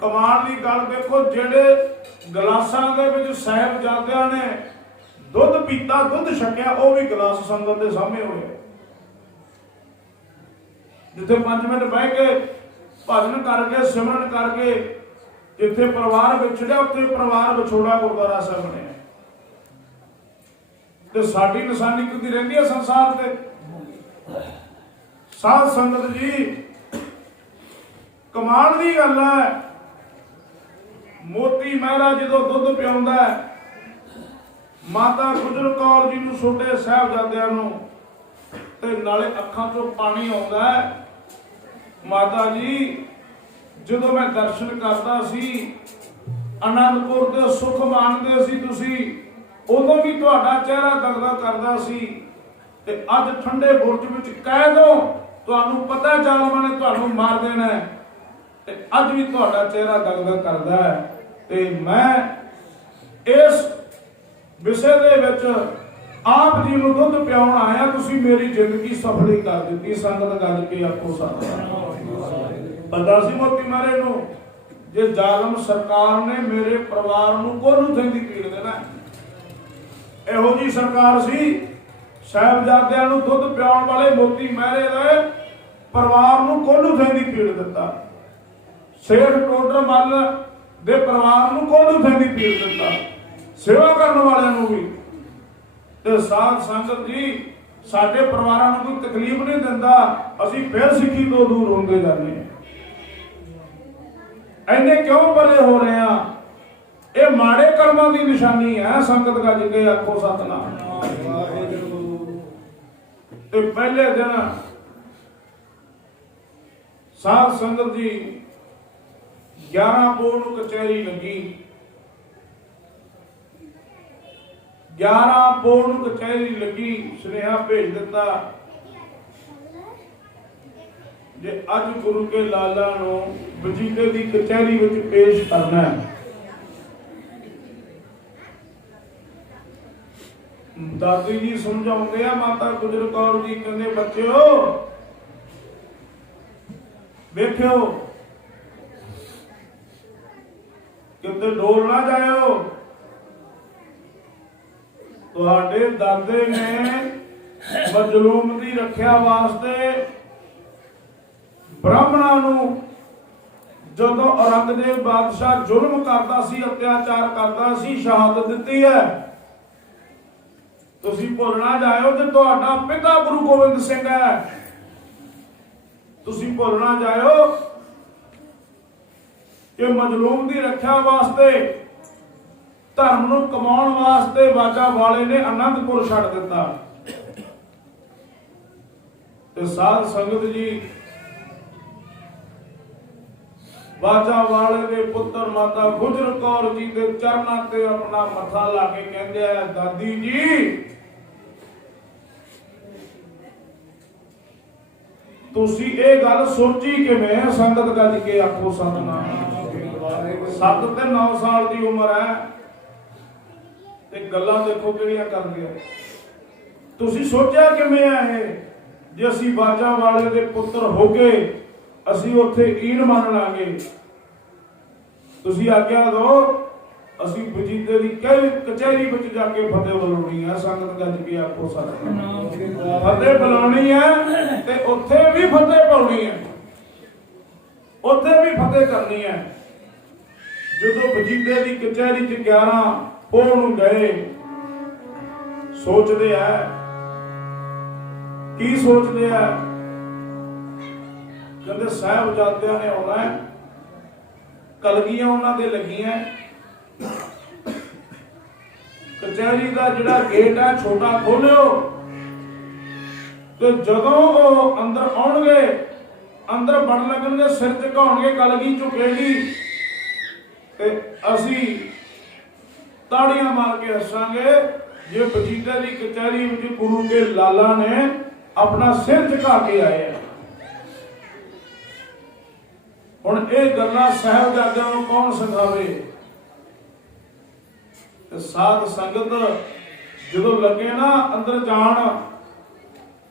ਕਮਾਲ ਦੀ ਗੱਲ ਦੇਖੋ, ਜਿਹੜੇ ਗਲਾਸਾਂ ਦੇ ਵਿੱਚ ਸਾਹਿਬਜ਼ਾਦਿਆਂ ਨੇ ਦੁੱਧ ਪੀਤਾ, ਦੁੱਧ ਛਕਿਆ, ਉਹ ਵੀ ਗਲਾਸ ਸੰਗਤ ਦੇ ਸਾਹਮਣੇ ਹੋਏ। ਜਿੱਥੇ 5 ਮਿੰਟ ਬਹਿ ਕੇ ਭਜਨ ਕਰਕੇ ਸਿਮਰਨ ਕਰਕੇ ਜਿੱਥੇ ਪਰਿਵਾਰ ਵਿਛੜਿਆ, ਉੱਥੇ ਪਰਿਵਾਰ ਵਿਛੋੜਾ ਗੁਰਦੁਆਰਾ ਸਾਹਿਬ ਬਣਿਆ। ਤੇ ਸਾਡੀ ਨਿਸ਼ਾਨੀ ਕਿੱਥੇ ਰਹਿੰਦੀ ਹੈ ਸੰਸਾਰ ਤੇ? ਸਾਧ ਸੰਗਤ ਜੀ ਕਮਾਲ ਦੀ ਗੱਲ ਹੈ। ਮੋਤੀ ਮਹਿਰਾ ਜਦੋਂ ਦੁੱਧ ਪਿਆਉਂਦਾ ਮਾਤਾ ਗੁਜਰ ਕੌਰ ਜੀ ਨੂੰ ਛੋਟੇ ਸਾਹਿਬਜ਼ਾਦਿਆਂ ਨੂੰ ਤੇ ਨਾਲੇ ਅੱਖਾਂ ਚੋਂ ਪਾਣੀ ਆਉਂਦਾ ਹੈ। ਮਾਤਾ ਜੀ ਜਦੋਂ ਮੈਂ ਦਰਸ਼ਨ ਕਰਦਾ ਸੀ, ਆਨੰਦਪੁਰ ਦੇ ਸੁਖ ਮਾਣਦੇ ਸੀ ਤੁਸੀਂ, ਉਦੋਂ ਵੀ ਤੁਹਾਡਾ ਚਿਹਰਾ ਦਗਦਗ ਕਰਦਾ ਸੀ, ਤੇ ਅੱਜ ਠੰਡੇ ਬੁਰਜ ਵਿੱਚ ਕਹਿ ਦੋ ਤੁਹਾਨੂੰ ਪਤਾ ਜ਼ਾਲਮਾਂ ਨੇ ਤੁਹਾਨੂੰ ਮਾਰ ਦੇਣਾ ਹੈ, ਤੇ ਅੱਜ ਵੀ ਤੁਹਾਡਾ ਚਿਹਰਾ ਦਗਦਗ ਕਰਦਾ ਹੈ। ਤੇ ਮੈਂ ਇਸ ਵਿਸ਼ੇ ਦੇ ਵਿੱਚ ਆਪ ਜੀ ਨੂੰ ਦੁੱਧ ਪਿਆਉਣ ਆਇਆ। ਤੁਸੀਂ ਮੇਰੀ ਜ਼ਿੰਦਗੀ ਸਫਲੀ ਕਰ ਦਿੱਤੀ। ਸੰਗਤ ਗੱਜ ਕੇ ਆਖੋ ਸਤਿਨਾਮ। ਪਤਾ ਸੀ ਮੋਤੀ ਮਹਾਰਾਜ ਨੂੰ ਜੇ ਜ਼ਾਲਮ ਸਰਕਾਰ ਨੇ ਮੇਰੇ ਪਰਿਵਾਰ ਨੂੰ ਕੋਹਲੂ ਥੈਂ ਦੀ ਪੀੜ ਦੇਣਾ, ਇਹੋ ਜੀ ਸਰਕਾਰ ਸੀ। ਸਾਹਿਬਜ਼ਾਦਿਆਂ ਨੂੰ ਦੁੱਧ ਪਿਆਉਣ ਵਾਲੇ ਮੋਤੀ ਮਹਿਰੇ ਦੇ ਪਰਿਵਾਰ ਨੂੰ ਕੋਹਲੂ ਥੈਂ ਦੀ ਪੀੜ ਦਿੱਤਾ। ਸੇਠ ਟੋਡਰ ਮੱਲ ਦੇ ਪਰਿਵਾਰ ਨੂੰ ਕੋਹਲੂ ਥੈਂ ਦੀ ਪੀੜ ਦਿੱਤਾ, ਸੇਵਾ ਕਰਨ ਵਾਲਿਆਂ ਨੂੰ ਵੀ। ਤੇ ਸਾਧ ਸੰਗਤ ਜੀ ਸਾਡੇ ਪਰਿਵਾਰਾਂ ਨੂੰ ਕੋਈ ਤਕਲੀਫ ਨਹੀਂ ਦਿੰਦਾ, ਅਸੀਂ ਫਿਰ ਸਿੱਖੀ ਤੋਂ ਦੂਰ ਹੁੰਦੇ ਜਾਂਦੇ ਹਾਂ। ਇੰਨੇ ਕਿਉਂ ਪਰੇ ਹੋ ਰਹੇ ਆ? ਇਹ ਮਾੜੇ ਕਰਮਾਂ ਦੀ ਨਿਸ਼ਾਨੀ ਹੈ। ਸੰਗਤ ਗੱਜ ਕੇ ਆਖੋ ਸਤਿਨਾਮ। ਤੇ ਪਹਿਲੇ ਦਿਨ ਸਾਧ ਸੰਗਤ ਜੀ 11 ਪੋਹ ਨੂੰ ਕਚਹਿਰੀ ਲੱਗੀ। 11 ਪੋਹ ਨੂੰ ਕਚਹਿਰੀ ਲੱਗੀ। ਸੁਨੇਹਾ ਭੇਜ ਦਿੱਤਾ ਜੇ ਅੱਜ ਗੁਰੂ ਕੇ ਲਾਲਾ ਨੂੰ ਵਜੀਦੇ ਦੀ ਕਚਹਿਰੀ ਵਿੱਚ ਪੇਸ਼ ਕਰਨਾ ਹੈ। ਦਾਦੀ ਜੀ ਸਮਝਾਉਂਦੇ ਆ, ਮਾਤਾ ਗੁਜਰ ਕੌਰ ਜੀ ਕਹਿੰਦੇ ਬੱਚਿਓ ਵੇਖਿਓ ਕਿਤੇ ਡੋਲ ਨਾ ਜਾਇਓ। ਤੁਹਾਡੇ ਦਾਦੇ ਨੇ ਮਜ਼ਲੂਮ ਦੀ ਰੱਖਿਆ ਵਾਸਤੇ ਬ੍ਰਾਹਮਣਾਂ ਨੂੰ ਜਦੋਂ ਔਰੰਗਜ਼ੇਬ ਬਾਦਸ਼ਾਹ ਜ਼ੁਲਮ ਕਰਦਾ ਸੀ, ਅਤਿਆਚਾਰ ਕਰਦਾ ਸੀ, ਸ਼ਹਾਦਤ ਦਿੱਤੀ ਹੈ। ਤੁਸੀਂ ਭੁੱਲ ਨਾ ਜਾਇਓ ਤੇ ਤੁਹਾਡਾ ਪਿਤਾ ਗੁਰੂ ਗੋਬਿੰਦ ਸਿੰਘ ਹੈ। ਤੁਸੀਂ ਭੁੱਲ ਨਾ ਜਾਇਓ ਕਿ ਮਜ਼ਲੂਮ ਦੀ ਰੱਖਿਆ ਵਾਸਤੇ, ਧਰਮ ਨੂੰ ਕਮਾਉਣ ਵਾਸਤੇ ਬਾਜਾ ਵਾਲੇ ਨੇ ਆਨੰਦਪੁਰ ਛੱਡ ਦਿੱਤਾ। ਤੇ ਸਾਧ ਸੰਗਤ ਜੀ ਬਾਜਾ ਵਾਲੇ ਦੇ ਪੁੱਤਰ ਮਾਤਾ ਗੁਜਰ ਕੌਰ ਜੀ ਦੇ ਚਰਨਾਂ ਤੇ ਆਪਣਾ ਮੱਥਾ ਲਾ ਕੇ ਕਹਿੰਦੇ ਆ, ਦਾਦੀ ਜੀ ਤੁਸੀਂ ਇਹ ਗੱਲ ਸੋਚੀ ਕਿਵੇਂ? ਸੰਗਤ ਗੱਜ ਕੇ ਆਖੋ ਸਤਿਨਾਮ। 7 ਤੇ 9 ਸਾਲ ਦੀ ਉਮਰ ਹੈ ਤੇ ਗੱਲਾਂ ਦੇਖੋ ਕਿਹੜੀਆਂ ਕਰਦੇ ਆ। ਤੁਸੀਂ ਸੋਚਿਆ ਕਿਵੇਂ ਆ ਇਹ ਜੇ ਅਸੀਂ ਬਾਜਾ ਵਾਲੇ ਦੇ ਪੁੱਤਰ ਹੋ ਕੇ ਅਸੀਂ ਉੱਥੇ ਈਨ ਮੰਨ ਲਾਂਗੇ? ਤੁਸੀਂ ਆਗਿਆ ਦਿਓ ਅਸੀਂ ਵਜੀਦੇ ਦੀ ਕਚਹਿਰੀ ਵਿੱਚ ਜਾ ਕੇ ਫਤਿਹ ਬੁਲਾਉਣੀ ਹੈ। ਸੰਗਤ ਗੱਜ ਕੇ ਆਖੋ ਸਤਿਨਾਮ। ਫਤਿਹ ਬੁਲਾਉਣੀ ਹੈ ਤੇ ਉੱਥੇ ਵੀ ਫਤਿਹ ਪਾਉਣੀ ਹੈ, ਉੱਥੇ ਵੀ ਫਤਿਹ ਕਰਨੀ ਹੈ। ਜਦੋਂ ਵਜੀਦੇ ਦੀ ਕਚਹਿਰੀ 'ਚ 11 ਪੋਹ ਨੂੰ ਗਏ, ਸੋਚਦੇ ਆ ਕੀ ਸੋਚਦੇ ਆ? ਕਹਿੰਦੇ ਸਾਹਿਬਜ਼ਾਦਿਆਂ ਨੇ ਆਉਣਾ ਹੈ, ਕਲਗੀਆਂ ਉਹਨਾਂ ਦੇ ਲੱਗੀਆਂ। ਕਚਹਿਰੀ ਦਾ ਜਿਹੜਾ ਗੇਟ ਹੈ ਛੋਟਾ ਖੋਲਿਓ, ਤੇ ਜਦੋਂ ਉਹ ਅੰਦਰ ਆਉਣਗੇ, ਅੰਦਰ ਵੜਨ ਲੱਗਣਗੇ, ਸਿਰ ਝੁਕਾਉਣਗੇ, ਕਲਗੀ ਝੁਕੇਗੀ ਤੇ ਅਸੀਂ ਤਾੜੀਆਂ ਮਾਰ ਕੇ ਹੱਸਾਂਗੇ ਜੇ ਵਜੀਦੇ ਦੀ ਕਚਹਿਰੀ ਵਿੱਚ ਗੁਰੂ ਕੇ ਲਾਲਾ ਨੇ ਆਪਣਾ ਸਿਰ ਝੁਕਾ ਕੇ ਆਏ ਆ। ਹੁਣ ਇਹ ਗੱਲਾਂ ਸਾਹਿਬਜ਼ਾਦਿਆਂ ਨੂੰ ਕੌਣ ਸਿਖਾਵੇ? ਤੇ ਸਾਧ ਸੰਗਤ ਜਦੋਂ ਲੱਗੇ ਨਾ ਅੰਦਰ ਜਾਣ,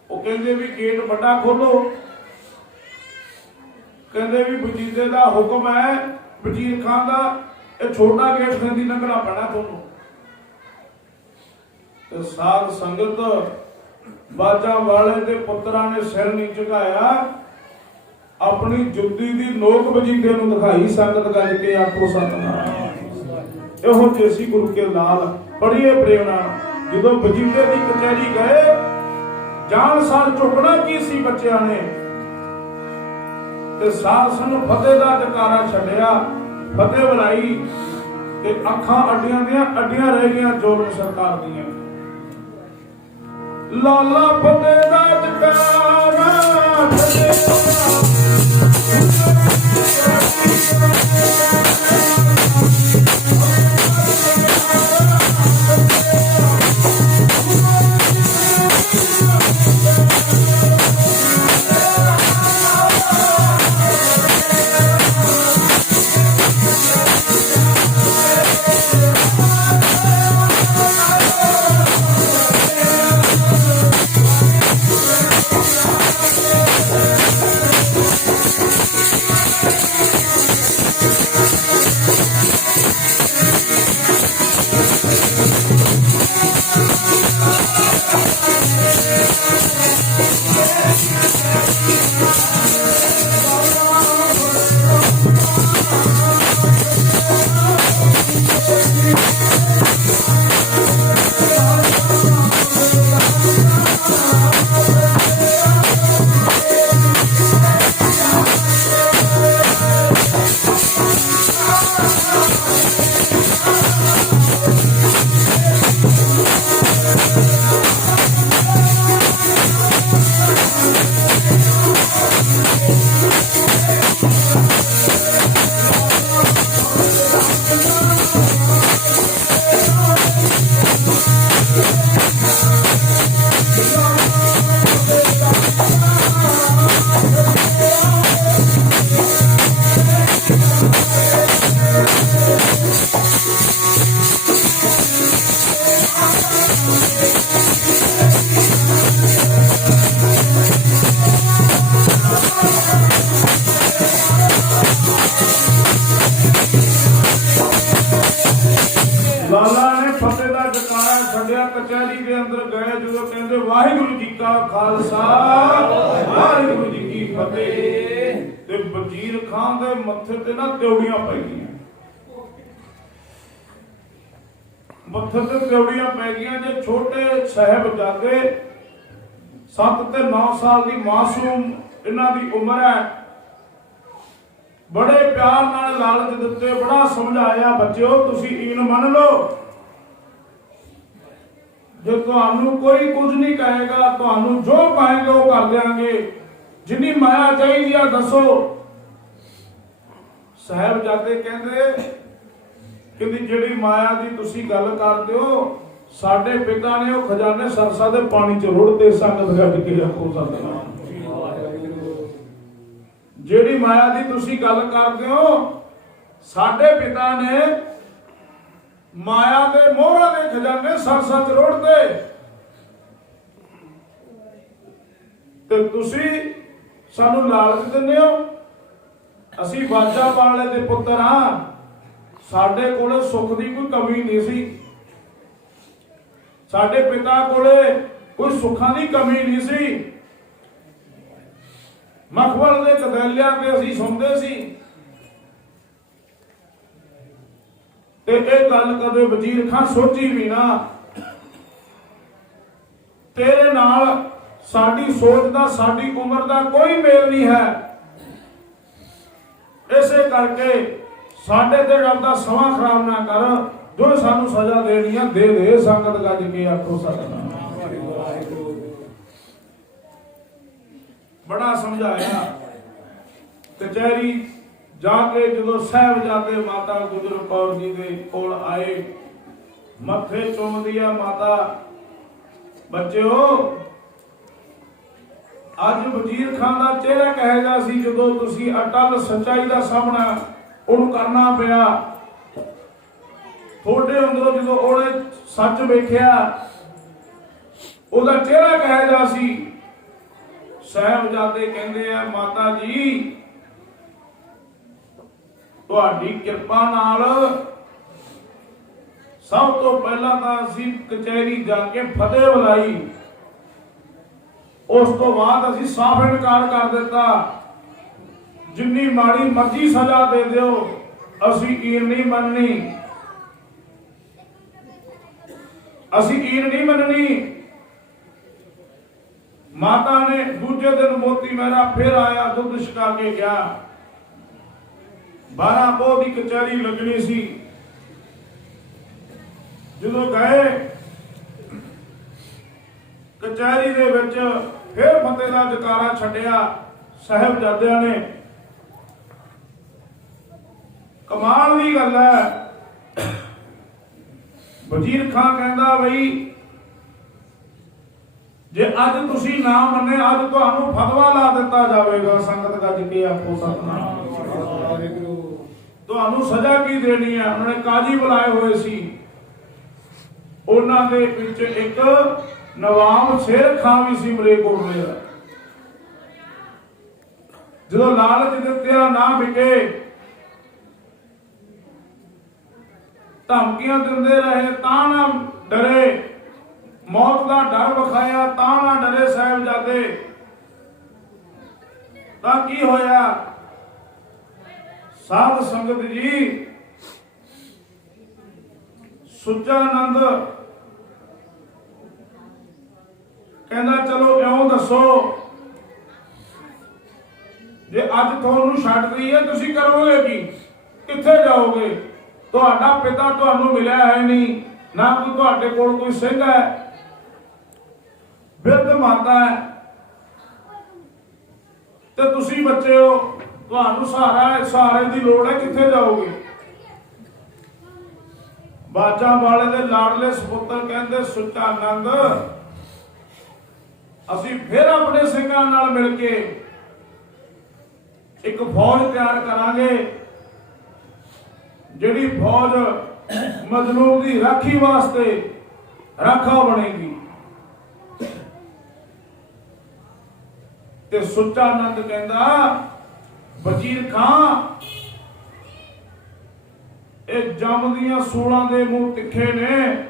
ਉਹ ਕਹਿੰਦੇ ਵੀ ਗੇਟ ਵੱਡਾ ਖੋਲੋ। ਕਹਿੰਦੇ ਵੀ ਵਜੀਦੇ ਦਾ ਹੁਕਮ ਹੈ, ਵਜ਼ੀਰ ਖਾਨ ਦਾ, ਇਹ ਛੋਟਾ ਗੇਟ ਖੰਦੀ ਲੰਘਣਾ ਪੈਣਾ ਤੁਹਾਨੂੰ। ਤੇ ਸਾਧ ਸੰਗਤ ਬਾਜਾ ਵਾਲੇ ਦੇ ਪੁੱਤਰਾਂ ਨੇ ਸਿਰ ਨਹੀਂ ਝੁਕਾਇਆ, ਆਪਣੀ ਜੁੱਤੀ ਦੀ ਨੋਕ ਵਜੀਦੇ ਨੂੰ ਦਿਖਾਈ। ਸੰਗਤ ਗੱਜ ਕੇ ਆਖੋ ਸਤਿਨਾਮ। ਇਹੋ ਜਿਹੇ ਸੀ ਗੁਰੂ ਕੇ ਲਾਲ, ਬੜੀਏ ਪ੍ਰੇਮ ਨਾਲ। ਜਦੋਂ ਵਜੀਦੇ ਦੀ ਕਚਹਿਰੀ ਗਏ, ਜਾਨ ਸਾਰ ਝੁਕਣਾ ਕੀ ਸੀ ਬੱਚਿਆਂ ਨੇ, ਤੇ ਸਾਧ ਸੰਗਤ ਫਤਿਹ ਦਾ ਜਕਾਰਾ ਛੱਡਿਆ, ਫਤਿਹ ਬੁਲਾਈ। ਤੇ ਅੱਖਾਂ ਅੱਡੀਆਂ ਦੀਆਂ ਅੱਡੀਆਂ ਰਹਿ ਗਈਆਂ ਜ਼ੁਲਮ ਸਰਕਾਰ ਦੀਆਂ। ਲਾਲਾ ਫਤਿਹ ਦਾ ਜਕਾਰਾ ਕਚਹਿਰੀ ਦੇ ਅੰਦਰ ਗਏ ਜਦੋਂ ਕਹਿੰਦੇ ਵਾਹਿਗੁਰੂ ਜੀ ਕਾ ਖਾਲਸਾ ਵਾਹਿਗੁਰੂ ਜੀ ਕੀ ਫਤਿਹ ਤੇ ਵਜ਼ੀਰ ਖਾਨ ਦੇ ਮੱਥੇ ਤੇ ਨਾ ਤਿਉੜੀਆਂ ਪੈ ਗਈਆਂ। ਮੱਥੇ ਤੇ ਤਿਉੜੀਆਂ ਪੈ ਗਈਆਂ। ਜੇ ਛੋਟੇ ਸਾਹਿਬਜ਼ਾਦੇ 7 ਤੇ 9 ਸਾਲ ਦੀ ਮਾਸੂਮ ਇਹਨਾਂ ਦੀ ਉਮਰ ਹੈ, ਬੜੇ ਪਿਆਰ ਨਾਲ ਲਾਲਚ ਦਿੱਤੇ, ਬੜਾ ਸਮਝਾਇਆ ਬੱਚਿਓ ਤੁਸੀਂ ਈਨ ਮੰਨ ਲਓ, ਜੇ ਤੁਹਾਨੂੰ ਕੋਈ ਕੁਝ ਨਹੀਂ ਕਹੇਗਾ ਤੁਹਾਨੂੰ ਜੋ ਕਹੇਗੇ ਉਹ ਕਰ ਦੇਾਂਗੇ, ਜਿੰਨੀ ਮਾਇਆ ਚਾਹੀਦੀ ਆ ਦੱਸੋ। ਸਾਹਿਬਜ਼ਾਦੇ ਕਹਿੰਦੇ ਕਿ ਜਿਹੜੀ ਮਾਇਆ ਦੀ ਤੁਸੀਂ ਗੱਲ ਕਰਦੇ ਹੋ ਸਾਡੇ ਪਿਤਾ ਨੇ ਉਹ ਖਜ਼ਾਨੇ ਸਰਸਾ ਦੇ ਪਾਣੀ ਚ ਰੁੜਦੇ ਸੰਗਤ ਗੱਜ ਕੇ ਆਖੋ ਸਤਿਨਾਮ। ਜਿਹੜੀ ਮਾਇਆ ਦੀ ਤੁਸੀਂ ਗੱਲ ਕਰਦੇ ਹੋ ਸਾਡੇ ਪਿਤਾ ਨੇ ਮਾਇਆ ਦੇ ਮੋਹਰਾਂ ਦੇ ਖਜ਼ਾਨੇ ਸਰਸਾ ਚ ਰੋੜਦੇ ਤੇ ਤੁਸੀਂ ਸਾਨੂੰ ਲਾਲਚ ਦਿੰਦੇ ਹੋ। ਅਸੀਂ ਬਾਜਾ ਵਾਲੇ ਦੇ ਪੁੱਤਰ ਹਾਂ, ਸਾਡੇ ਕੋਲੇ ਸੁੱਖ ਦੀ ਕੋਈ ਕਮੀ ਨਹੀਂ ਸੀ, ਸਾਡੇ ਪਿਤਾ ਕੋਲੇ ਕੋਈ ਸੁੱਖਾਂ ਦੀ ਕਮੀ ਨਹੀਂ ਸੀ। ਮਖਬਲ ਦੇ ਕਦਲਿਆਂ ਤੇ ਅਸੀਂ ਸੁਣਦੇ ਸੀ ਤੇ ਇਹ ਗੱਲ ਕਦੇ ਵਜ਼ੀਰ ਖਾਨ ਸੋਚੀ ਵੀ ਨਾ। ਤੇਰੇ ਨਾਲ ਸਾਡੀ ਸੋਚ ਦਾ ਸਾਡੀ ਉਮਰ ਦਾ ਕੋਈ ਮੇਲ ਨਹੀਂ ਹੈ, ਇਸੇ ਕਰਕੇ ਸਾਡੇ ਤੇ ਰੱਬ ਦਾ ਸਮਾਂ ਖਰਾਬ ਨਾ ਕਰ, ਜੋ ਸਾਨੂੰ ਸਜ਼ਾ ਦੇਣੀ ਆ ਦੇ ਦੇ। ਸੰਗਤ ਗੱਜ ਕੇ ਆਖੋ ਸਤਿਨਾਮ। ਬੜਾ ਸਮਝਾਇਆ। ਕਚਹਿਰੀ ਜਾ ਕੇ ਜਦੋਂ ਸਾਹਿਬਜ਼ਾਦੇ ਮਾਤਾ ਗੁਜਰ ਕੌਰ ਜੀ ਦੇ ਕੋਲ ਆਏ, ਮੱਥੇ ਚੁੰਮਦੀ ਆ ਮਾਤਾ, ਬੱਚਿਓ ਅੱਜ ਵਜ਼ੀਰ ਖਾਨ ਦਾ ਚਿਹਰਾ ਕਹੇਗਾ ਸੀ ਜਦੋਂ ਤੁਸੀਂ ਅਟਲ ਸੱਚਾਈ ਦਾ ਸਾਹਮਣਾ ਉਹਨੂੰ ਕਰਨਾ ਪਿਆ, ਤੁਹਾਡੇ ਅੰਦਰੋਂ ਜਦੋਂ ਉਹਨੇ ਸੱਚ ਵੇਖਿਆ ਉਹਦਾ ਚਿਹਰਾ ਕਹੇਗਾ ਸੀ। ਸਾਹਿਬਜ਼ਾਦੇ ਕਹਿੰਦੇ ਆ ਮਾਤਾ ਜੀ ਤੁਹਾਡੀ ਕਿਰਪਾ ਨਾਲ ਸਭ ਤੋਂ ਪਹਿਲਾਂ ਤਾਂ ਅਸੀਂ ਕਚਹਿਰੀ ਜਾ ਕੇ ਫਤਿਹ ਬੁਲਾਈ, ਉਸ ਤੋਂ ਬਾਅਦ ਅਸੀਂ ਸਾਫ਼ ਇਨਕਾਰ ਕਰ ਦਿੱਤਾ, ਜਿੰਨੀ ਮਾੜੀ ਮਰਜ਼ੀ ਸਜ਼ਾ ਦੇ ਦਿਓ ਅਸੀਂ ਈਨ ਨਹੀਂ ਮੰਨਣੀ, ਅਸੀਂ ਈਨ ਨਹੀਂ ਮੰਨਣੀ। ਮਾਤਾ ਨੇ ਦੂਜੇ ਦਿਨ ਮੋਤੀ ਮਹਿਰਾ ਫਿਰ ਆਇਆ, ਦੁੱਧ ਛਕਾ ਕੇ ਗਿਆ। 12 ਪੋਹ ਦੀ ਕਚਹਿਰੀ ਲੱਗਣੀ ਸੀ। ਜਦੋਂ ਗਏ ਕਚਹਿਰੀ ਦੇ ਵਿੱਚ ਫਿਰ ਫਤਿਹ ਦਾ ਜਕਾਰਾ ਛੱਡਿਆ ਸਾਹਿਬਜ਼ਾਦਿਆਂ ਨੇ। ਕਮਾਲ ਦੀ ਗੱਲ ਹੈ, ਵਜ਼ੀਰ ਖਾਂ ਕਹਿੰਦਾ ਬਈ ਜੇ ਅੱਜ ਤੁਸੀਂ ਨਾ ਮੰਨੇ, ਅੱਜ ਤੁਹਾਨੂੰ ਫਤਵਾ ਲਾ ਦਿੱਤਾ ਜਾਵੇਗਾ। ਸੰਗਤ ਗੱਜ ਕੇ ਆਖੋ ਸਤਿਨਾਮ ਵਾਹਿਗੁਰੂ। ਤੁਹਾਨੂੰ ਸਜ਼ਾ ਕੀ ਦੇਣੀ ਹੈ? ਉਹਨਾਂ ਨੇ ਕਾਜੀ ਬੁਲਾਏ ਹੋਏ ਸੀ, ਉਹਨਾਂ ਦੇ ਵਿੱਚ ਇੱਕ ਨਵਾਬ ਸ਼ੇਰ ਖਾਂ ਵੀ ਸੀ ਮਲੇਰਕੋਟਲੇ ਦਾ। ਜਦੋਂ ਲਾਲਚ ਦਿੱਤਿਆ ਨਾ ਵਿਕੇ, ਧਮਕੀਆਂ ਦਿੰਦੇ ਰਹੇ ਤਾਂ ਨਾ ਡਰੇ, ਮੌਤ ਦਾ ਡਰ ਵਿਖਾਇਆ ਤਾਂ ਨਾ ਡਰੇ ਸਾਹਿਬਜ਼ਾਦੇ। ਤਾਂ ਕੀ ਹੋਇਆ? ਸਾਧ ਸੰਗਤ ਜੀ, ਸੁੱਚਾ ਨੰਦ ਕਹਿੰਦਾ ਚਲੋ ਇਉਂ ਦੱਸੋ, ਜੇ ਅੱਜ ਤੁਹਾਨੂੰ ਛੱਡ ਦਈਏ ਤੁਸੀਂ ਕਰੋਗੇ ਕੀ? ਕਿੱਥੇ ਜਾਓਗੇ? ਤੁਹਾਡਾ ਪਿਤਾ ਤੁਹਾਨੂੰ ਮਿਲਿਆ ਹੈ ਨਹੀਂ, ਨਾ ਕੋਈ ਤੁਹਾਡੇ ਕੋਲ ਕੋਈ ਸਿੰਘ ਹੈ, ਬਿਰਧ ਮਾਤਾ ਹੈ, ਤੇ ਤੁਸੀਂ ਬੱਚੇ ਹੋ, ਤੁਹਾਨੂੰ ਸਹਾਰੇ ਦੀ ਲੋੜ ਹੈ, ਕਿੱਥੇ ਜਾਓਗੇ? ਬਾਜਾਂ ਵਾਲੇ ਦੇ ਲਾਡਲੇ ਸਪੁੱਤਰ ਕਹਿੰਦੇ ਸੁੱਚਾ ਆਨੰਦ, ਅਸੀਂ ਫਿਰ ਆਪਣੇ ਸਿੰਘਾਂ ਨਾਲ ਮਿਲ ਕੇ ਇੱਕ ਫੌਜ ਤਿਆਰ ਕਰਾਂਗੇ, ਜਿਹੜੀ ਫੌਜ ਮਜ਼ਲੂਮ ਦੀ ਰਾਖੀ ਵਾਸਤੇ ਰਾਖਾ ਬਣੇਗੀ। ਤੇ ਸੁੱਚਾ ਆਨੰਦ ਕਹਿੰਦਾ ਵਜ਼ੀਰ ਖਾਂ, ਇਹ ਜੰਮ ਦੀਆਂ ਸੂਲਾਂ ਦੇ ਮੂੰਹ ਤਿੱਖੇ ਨੇ,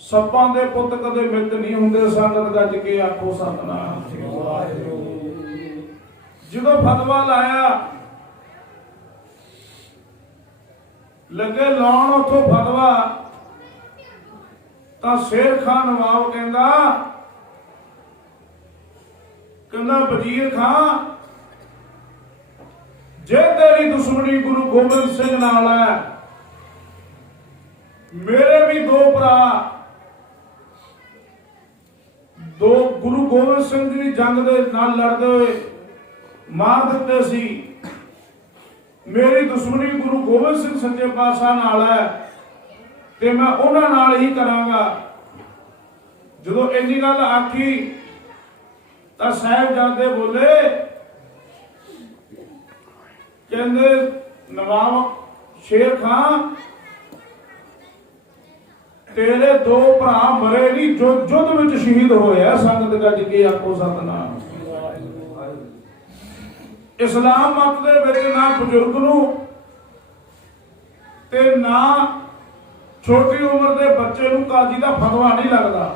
ਸੱਪਾਂ ਦੇ ਪੁੱਤ ਕਦੇ ਮਿੱਤ ਨਹੀਂ ਹੁੰਦੇ। ਸੰਗਤ ਗੱਜ ਕੇ ਆਖੋ ਸਤਿਨਾਮ ਵਾਹਿਗੁਰੂ। ਜਦੋਂ ਫਤਵਾ ਲਾਇਆ, ਲੱਗੇ ਲਾਉਣ ਉੱਥੋਂ ਫਤਵਾ, ਤਾਂ ਸ਼ੇਰ ਖਾਂ ਨਵਾਬ ਕਹਿੰਦਾ ਵਜ਼ੀਰ ਖਾਂ, ਜੇ ਤੇਰੀ ਦੁਸ਼ਮਣੀ ਗੁਰੂ ਗੋਬਿੰਦ ਸਿੰਘ ਨਾਲ ਹੈ, ਮੇਰੇ ਵੀ ਦੋ ਭਰਾ ਗੁਰੂ ਗੋਬਿੰਦ ਸਿੰਘ ਜੀ ਦੀ ਜੰਗ ਦੇ ਨਾਲ ਲੜਦੇ ਹੋਏ ਮਾਰ ਦਿੱਤੇ ਸੀ। ਮੇਰੀ ਦੁਸ਼ਮਣੀ ਗੁਰੂ ਗੋਬਿੰਦ ਸਿੰਘ ਸੱਚੇ ਪਾਤਸ਼ਾਹ ਨਾਲ ਹੈ, ਤੇ ਮੈਂ ਉਹਨਾਂ ਨਾਲ ਹੀ ਕਰਾਂਗਾ। ਜਦੋਂ ਇੰਨੀ ਗੱਲ ਆਖੀ ਤਾਂ ਸਾਹਿਬਜ਼ਾਦੇ ਬੋਲੇ, ਕਹਿੰਦੇ ਨਵਾਬ ਸ਼ੇਰ ਖਾਂ, ਤੇਰੇ ਦੋ ਭਰਾ ਮਰੇ ਨਹੀਂ, ਯੁੱਧ ਵਿੱਚ ਸ਼ਹੀਦ ਹੋਏ ਆ। ਸੰਗਤ ਗੱਜ ਕੇ ਆਖੋ ਸਤਿਨਾਮ। ਇਸਲਾਮ ਮਤ ਦੇ ਵਿੱਚ ਨਾ ਬਜ਼ੁਰਗ ਨੂੰ ਤੇ ਨਾ ਛੋਟੀ ਉਮਰ ਦੇ ਬੱਚੇ ਨੂੰ ਕਾਜ਼ੀ ਦਾ ਫਤਵਾ ਨਹੀਂ ਲੱਗਦਾ।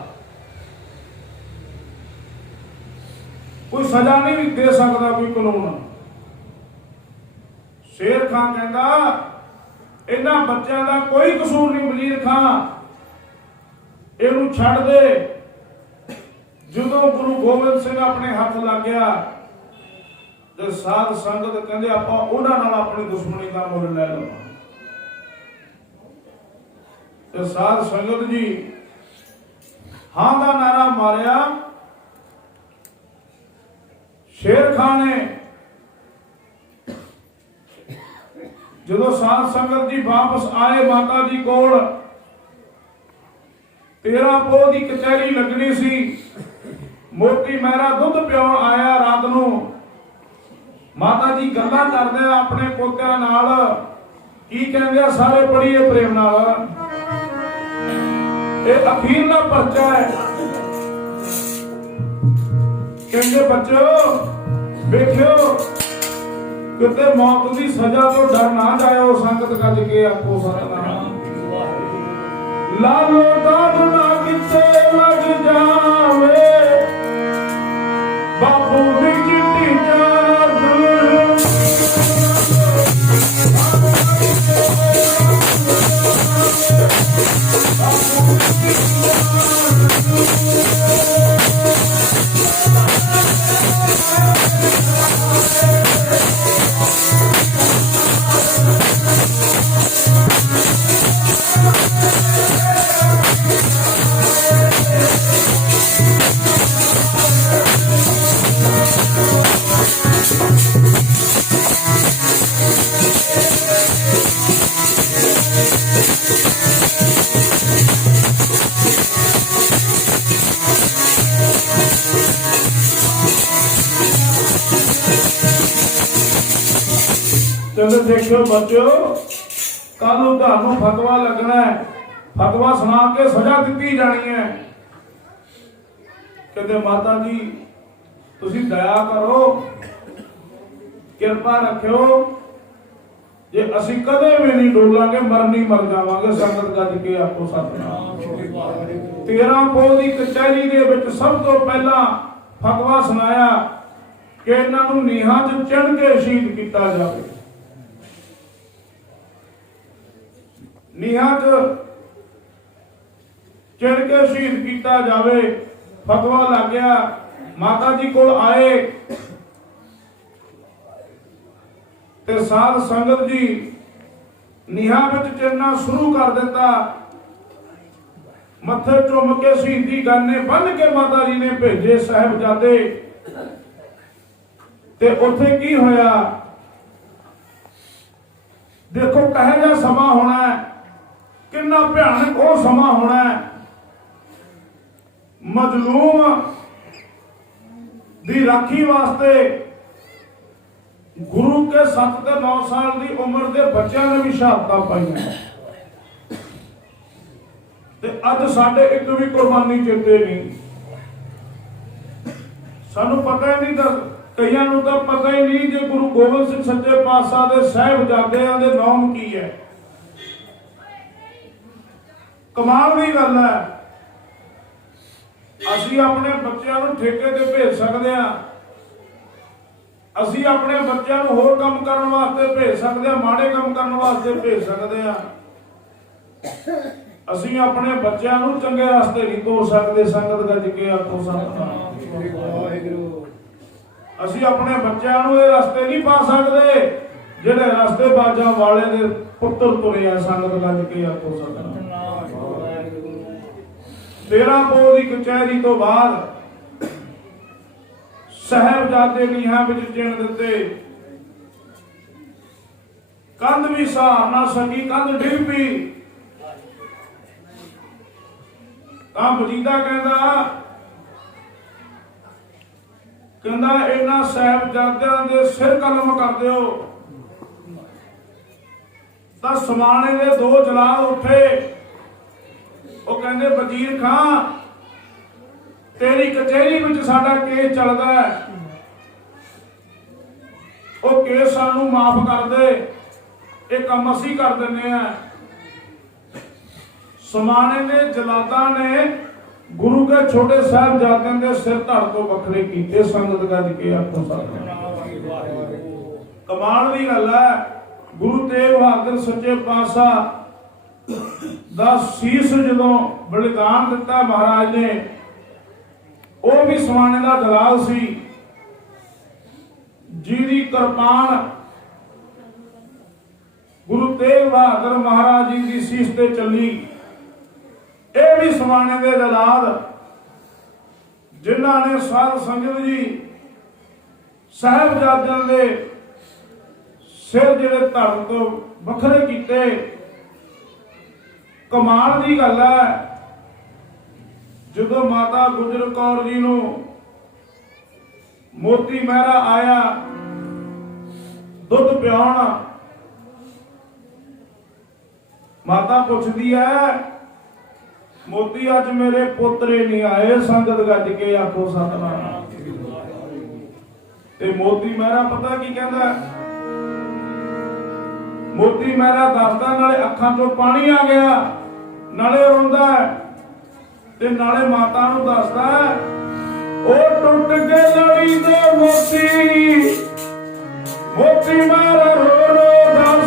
ਕੋਈ ਸਜ਼ਾ ਨਹੀਂ ਦੇ ਸਕਦਾ ਕੋਈ ਕਾਨੂੰਨ। ਸ਼ੇਰ ਖਾਂ ਕਹਿੰਦਾ ਇਹਨਾਂ ਬੱਚਿਆਂ ਦਾ ਕੋਈ ਕਸੂਰ ਨਹੀਂ, ਵਜ਼ੀਰ ਖਾਂ ਇਹਨੂੰ ਛੱਡ ਦੇ। ਜਦੋਂ ਗੁਰੂ ਗੋਬਿੰਦ ਸਿੰਘ ਆਪਣੇ ਹੱਥ ਲੱਗ ਗਿਆ ਤੇ ਸਾਧ ਸੰਗਤ ਕਹਿੰਦੇ ਆਪਾਂ ਉਹਨਾਂ ਨਾਲ ਆਪਣੀ ਦੁਸ਼ਮਣੀ ਦਾ ਮੁੱਲ ਲੈ ਲਵਾਂ। ਤੇ ਸਾਧ ਸੰਗਤ ਜੀ ਹਾਂ ਦਾ ਨਾਰਾ ਮਾਰਿਆ। ਸ਼ੇਰ ਖਾਂ ਨੇ ਜਦੋਂ ਸਾਧ ਸੰਗਤ ਜੀ ਵਾਪਸ ਆਏ ਮਾਤਾ ਜੀ ਕੋਲ, 13 ਪੋਹ ਦੀ ਕਚਹਿਰੀ ਲੱਗਣੀ ਸੀ। ਮੋਤੀ ਮਹਿਰਾ ਦੁੱਧ ਪਿਆਉਣ ਆਇਆ ਰਾਤ ਨੂੰ। ਮਾਤਾ ਜੀ ਗੱਲਾਂ ਕਰਦੇ ਆਪਣੇ ਪੋਤਿਆਂ ਨਾਲ, ਕੀ ਕਹਿੰਦੇ ਆ ਸਾਰੇ ਪੜ੍ਹੀਏ ਪ੍ਰੇਮ ਨਾਲ। ਇਹ ਅਖੀਰਲਾ ਪਰਚਾ ਹੈ। ਕਹਿੰਦੇ ਬੱਚੋ ਵੇਖਿਓ, ਕਿਤੇ ਮੌਤ ਦੀ ਸਜ਼ਾ ਤੋਂ ਡਰ ਨਾ ਜਾਇਓ। ਸੰਗਤ ਗੱਜ ਕੇ ਆਖੋ ਸਤਿਨਾਮ। ਲਾਲੋ ਦਾਦ ਨਾ ਕਿਤੇ ਲੱਗ ਜਾਵੇ, ਬਾਪੂ ਦੀ ਚਿੱਟੀ ਚਾਦਰ। चलो देखियो बच्चों, कल ਤੁਹਾਨੂੰ फतवा लगना है, फतवा सुना के सजा दी जानी है। कहते माता जी तुसी दया करो, कृपा रखियो, जे असी कदे भी नहीं डोलांगे, मरनी मर जावांगे। संगत गज के आपको सतनाम। 13 पौ दी कचहरी दे विच सब तो पहला फतवा सुनाया कि इन्हां नूं नीहां च चढ़ के शहीद किया जाए। नीहां च चढ़ के शहीद किया जाए। फतवा लग गया। माता जी को आए ते साध संगत जी नीहां विच चढ़ना शुरू कर दिता। मत्थे चुम के शहीदी गाने बन के माता जी ने भेजे साहिबजादे। ते उत्थे की होया देखो, कहे जा समा होना है, कितना भयानक वो समा होना है। मजलूम दी राखी वास्ते गुरु के 7 ते 9 साल की उम्र के बच्चों ने भी शहादत पाई। अज साडे एक भी कुर्बानी चेते नहीं। सानू पता ही नहीं, कईयां नूं तां पता ही नहीं जे गुरु गोबिंद सिंह सच्चे पातशाह दे साहिबजादियां दे नाम की है। कमाल की गल है। असी अपने बच्चों को ठेके ते भेज सकते हैं, असी अपने बच्चों को होर काम करने वास्ते भेज सकते हैं, माड़े काम करने वास्ते भेज सकते हैं। असी अपने बच्चों को चंगे रास्ते नहीं तोड़ सकते। संगत गज के आखो सतनाम। असी अपने बच्चों को ये रास्ते नहीं पा सकते जिहड़े रास्ते बाजा वाले दे पुत्र तुरे आ। संगत गज के आखो सतनाम। 13 पौ की कचहरी तो बाद साहिबजादे नीहां विच चिण दिते। कंध भी सहार ना सकी, कंध डिग पई। तां वजीदा कहंदा इन्हां साहिबजादियां दे सिर कलम कर दिओ। तां समाणे दे 2 जलाल उठे। वो कहंदे वजीर खां, तेरी कचहरी में साडा केस चलदा है, वो केस सानू माफ कर दे, एक काम असी कर दिंदे आ। समाने ने जलादा ने गुरु के छोटे साहिबजादियां दे सिर धड़ तो वखरे कीते। संगत गज के आखो सतनाम। कमाल की गल है। गुरु तेग बहादुर सच्चे पातशाह दा शीस जदों बलिदान दिता महाराज ने, वो भी समाने का दलाल सी। जिहदी कृपान गुरु तेग बहादुर महाराज जी की शीस ते चली, ये भी समाने के दलाल, जिन्हां ने साध संगत जी साहिबजादियां दे सिर जिहड़े धड़ तो वखरे कीते। कमाल की गल है। जो माता गुजर कौर जी नूं मोती मेहरा आया दुध पियाउण, माता पुछदी है मोती अज मेरे पोतरे नहीं आए। संगत गज के आखो सतनाम। ते मोती मेहरा पता की कहंदा, मोती मेहरा दसदा नाले अखां चों पानी आ गया, नाले रोंदा है ते नाले माता नूं दसदा है ओ टुट के लड़ी दे मोती, मोती मेहरा रो रो दस।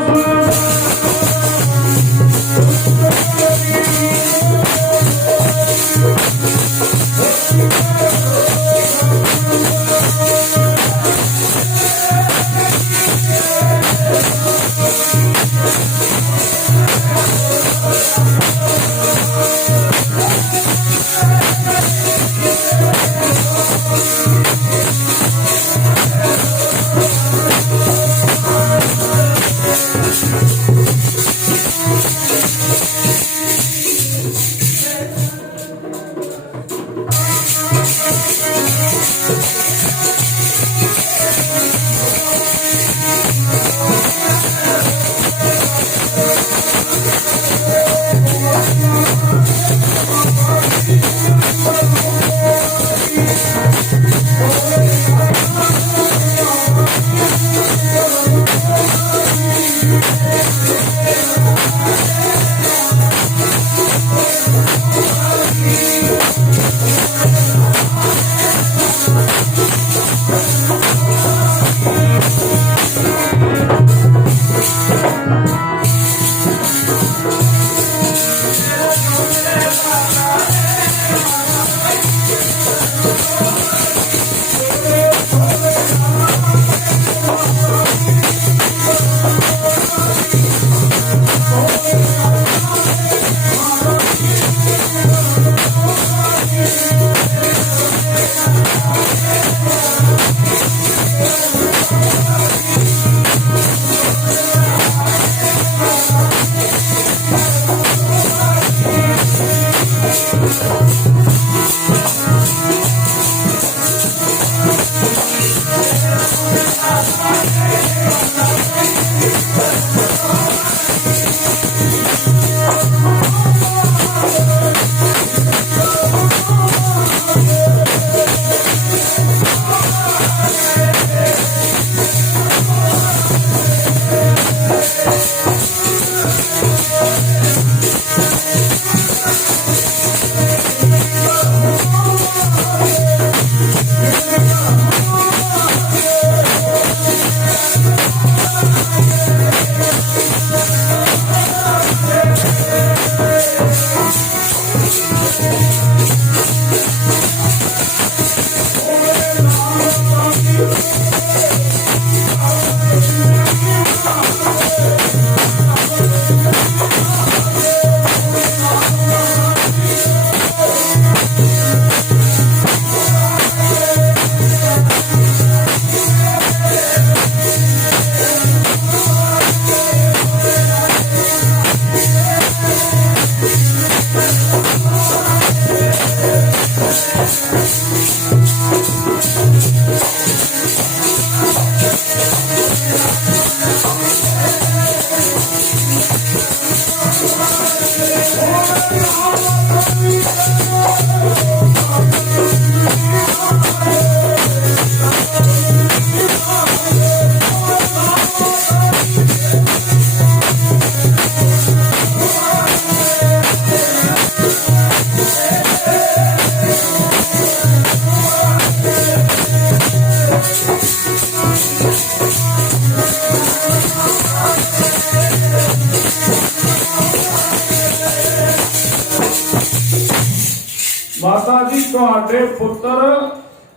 ਮਾਤਾ ਜੀ ਤੁਹਾਡੇ ਪੁੱਤਰ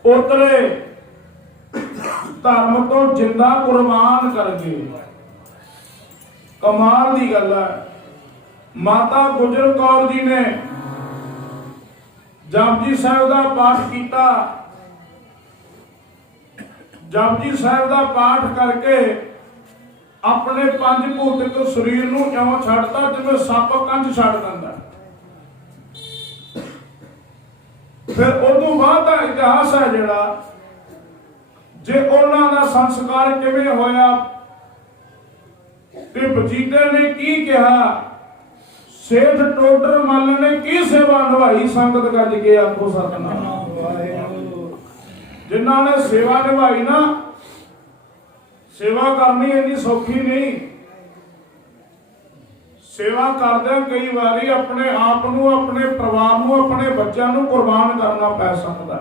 ਪੋਤਰੇ ਧਰਮ ਤੋਂ ਜਿੰਦਾ ਕੁਰਬਾਨ ਕਰ ਗਏ। ਕਮਾਲ ਦੀ ਗੱਲ ਹੈ। ਮਾਤਾ ਗੁਜਰ ਕੌਰ ਜੀ ਨੇ ਜਪਜੀ ਸਾਹਿਬ ਦਾ ਪਾਠ ਕੀਤਾ। ਜਪਜੀ ਸਾਹਿਬ ਦਾ ਪਾਠ ਕਰਕੇ ਆਪਣੇ ਪੰਜ ਭੌਤਿਕ ਸਰੀਰ ਨੂੰ ਇਉਂ ਛੱਡਤਾ ਜਿਵੇਂ ਸੱਪ ਕੰਝ ਛੱਡ ਦਿੰਦਾ। ਫਿਰ ਉਦੋਂ ਬਾਅਦ ਦਾ ਇਤਿਹਾਸ ਹੈ ਜਿਹੜਾ, ਜੇ ਉਹਨਾਂ ਦਾ ਸੰਸਕਾਰ ਕਿਵੇਂ ਹੋਇਆ ਤੇ ਵਜੀਦੇ ਨੇ ਕੀ ਕਿਹਾ, ਸੇਠ ਟੋਡਰ ਮੱਲ ਨੇ ਕੀ ਸੇਵਾ ਨਿਭਾਈ, ਸੰਗਤ ਗੱਜ ਕੇ ਆਖੋ ਸਤਿਨਾਮ ਵਾਹਿਗੁਰੂ। ਜਿਨ੍ਹਾਂ ਨੇ ਸੇਵਾ ਨਿਭਾਈ ਨਾ, ਸੇਵਾ ਕਰਨੀ ਇੰਨੀ ਸੌਖੀ ਨਹੀਂ। ਸੇਵਾ ਕਰਦਿਆਂ ਕਈ ਵਾਰੀ ਆਪਣੇ ਆਪ ਨੂੰ, ਆਪਣੇ ਪਰਿਵਾਰ ਨੂੰ, ਆਪਣੇ ਬੱਚਿਆਂ ਨੂੰ ਕੁਰਬਾਨ ਕਰਨਾ ਪੈ ਸਕਦਾ।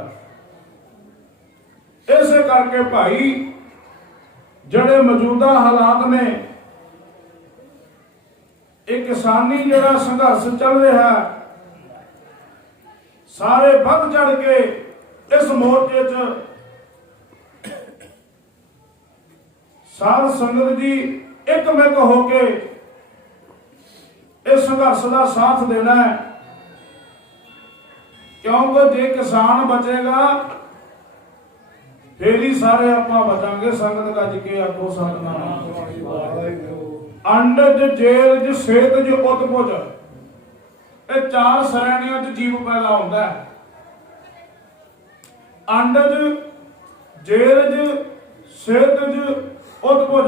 ਇਸੇ ਕਰਕੇ ਭਾਈ ਜਿਹੜੇ ਮੌਜੂਦਾ ਹਾਲਾਤ ਨੇ, ਇਹ ਕਿਸਾਨੀ ਜਿਹੜਾ ਸੰਘਰਸ਼ ਚੱਲ ਰਿਹਾ, ਸਾਰੇ ਵੱਧ ਚੜ ਕੇ ਇਸ ਮੋਰਚੇ 'ਚ ਸਾਧ ਸੰਗਤ ਜੀ ਇੱਕਮਿਕ ਹੋ ਕੇ ਇਸ ਸੰਘਰਸ਼ ਦਾ ਸਾਥ ਦੇਣਾ ਹੈ। ਕਿਉਂਕਿ ਜੇ ਕਿਸਾਨ ਬਚੇਗਾ ਫੇਰ ਹੀ ਸਾਰੇ ਆਪਾਂ ਬਚਾਂਗੇ। ਸੰਗਤ ਗੱਜ ਕੇ ਆਖੋ ਸਤਿਨਾਮ ਵਾਹਿਗੁਰੂ। ਅੰਡਜ ਜੇਲਜ ਸੇਤਜ ਉਤਪੁਜ, ਇਹ ਚਾਰ ਸ਼੍ਰੇਣੀਆਂ 'ਚ ਜੀਵ ਪੈਦਾ ਹੁੰਦਾ ਹੈ। ਅੰਡਜ ਜੇਲਜ ਸੇਤਜ ਉਤਪੁਜ,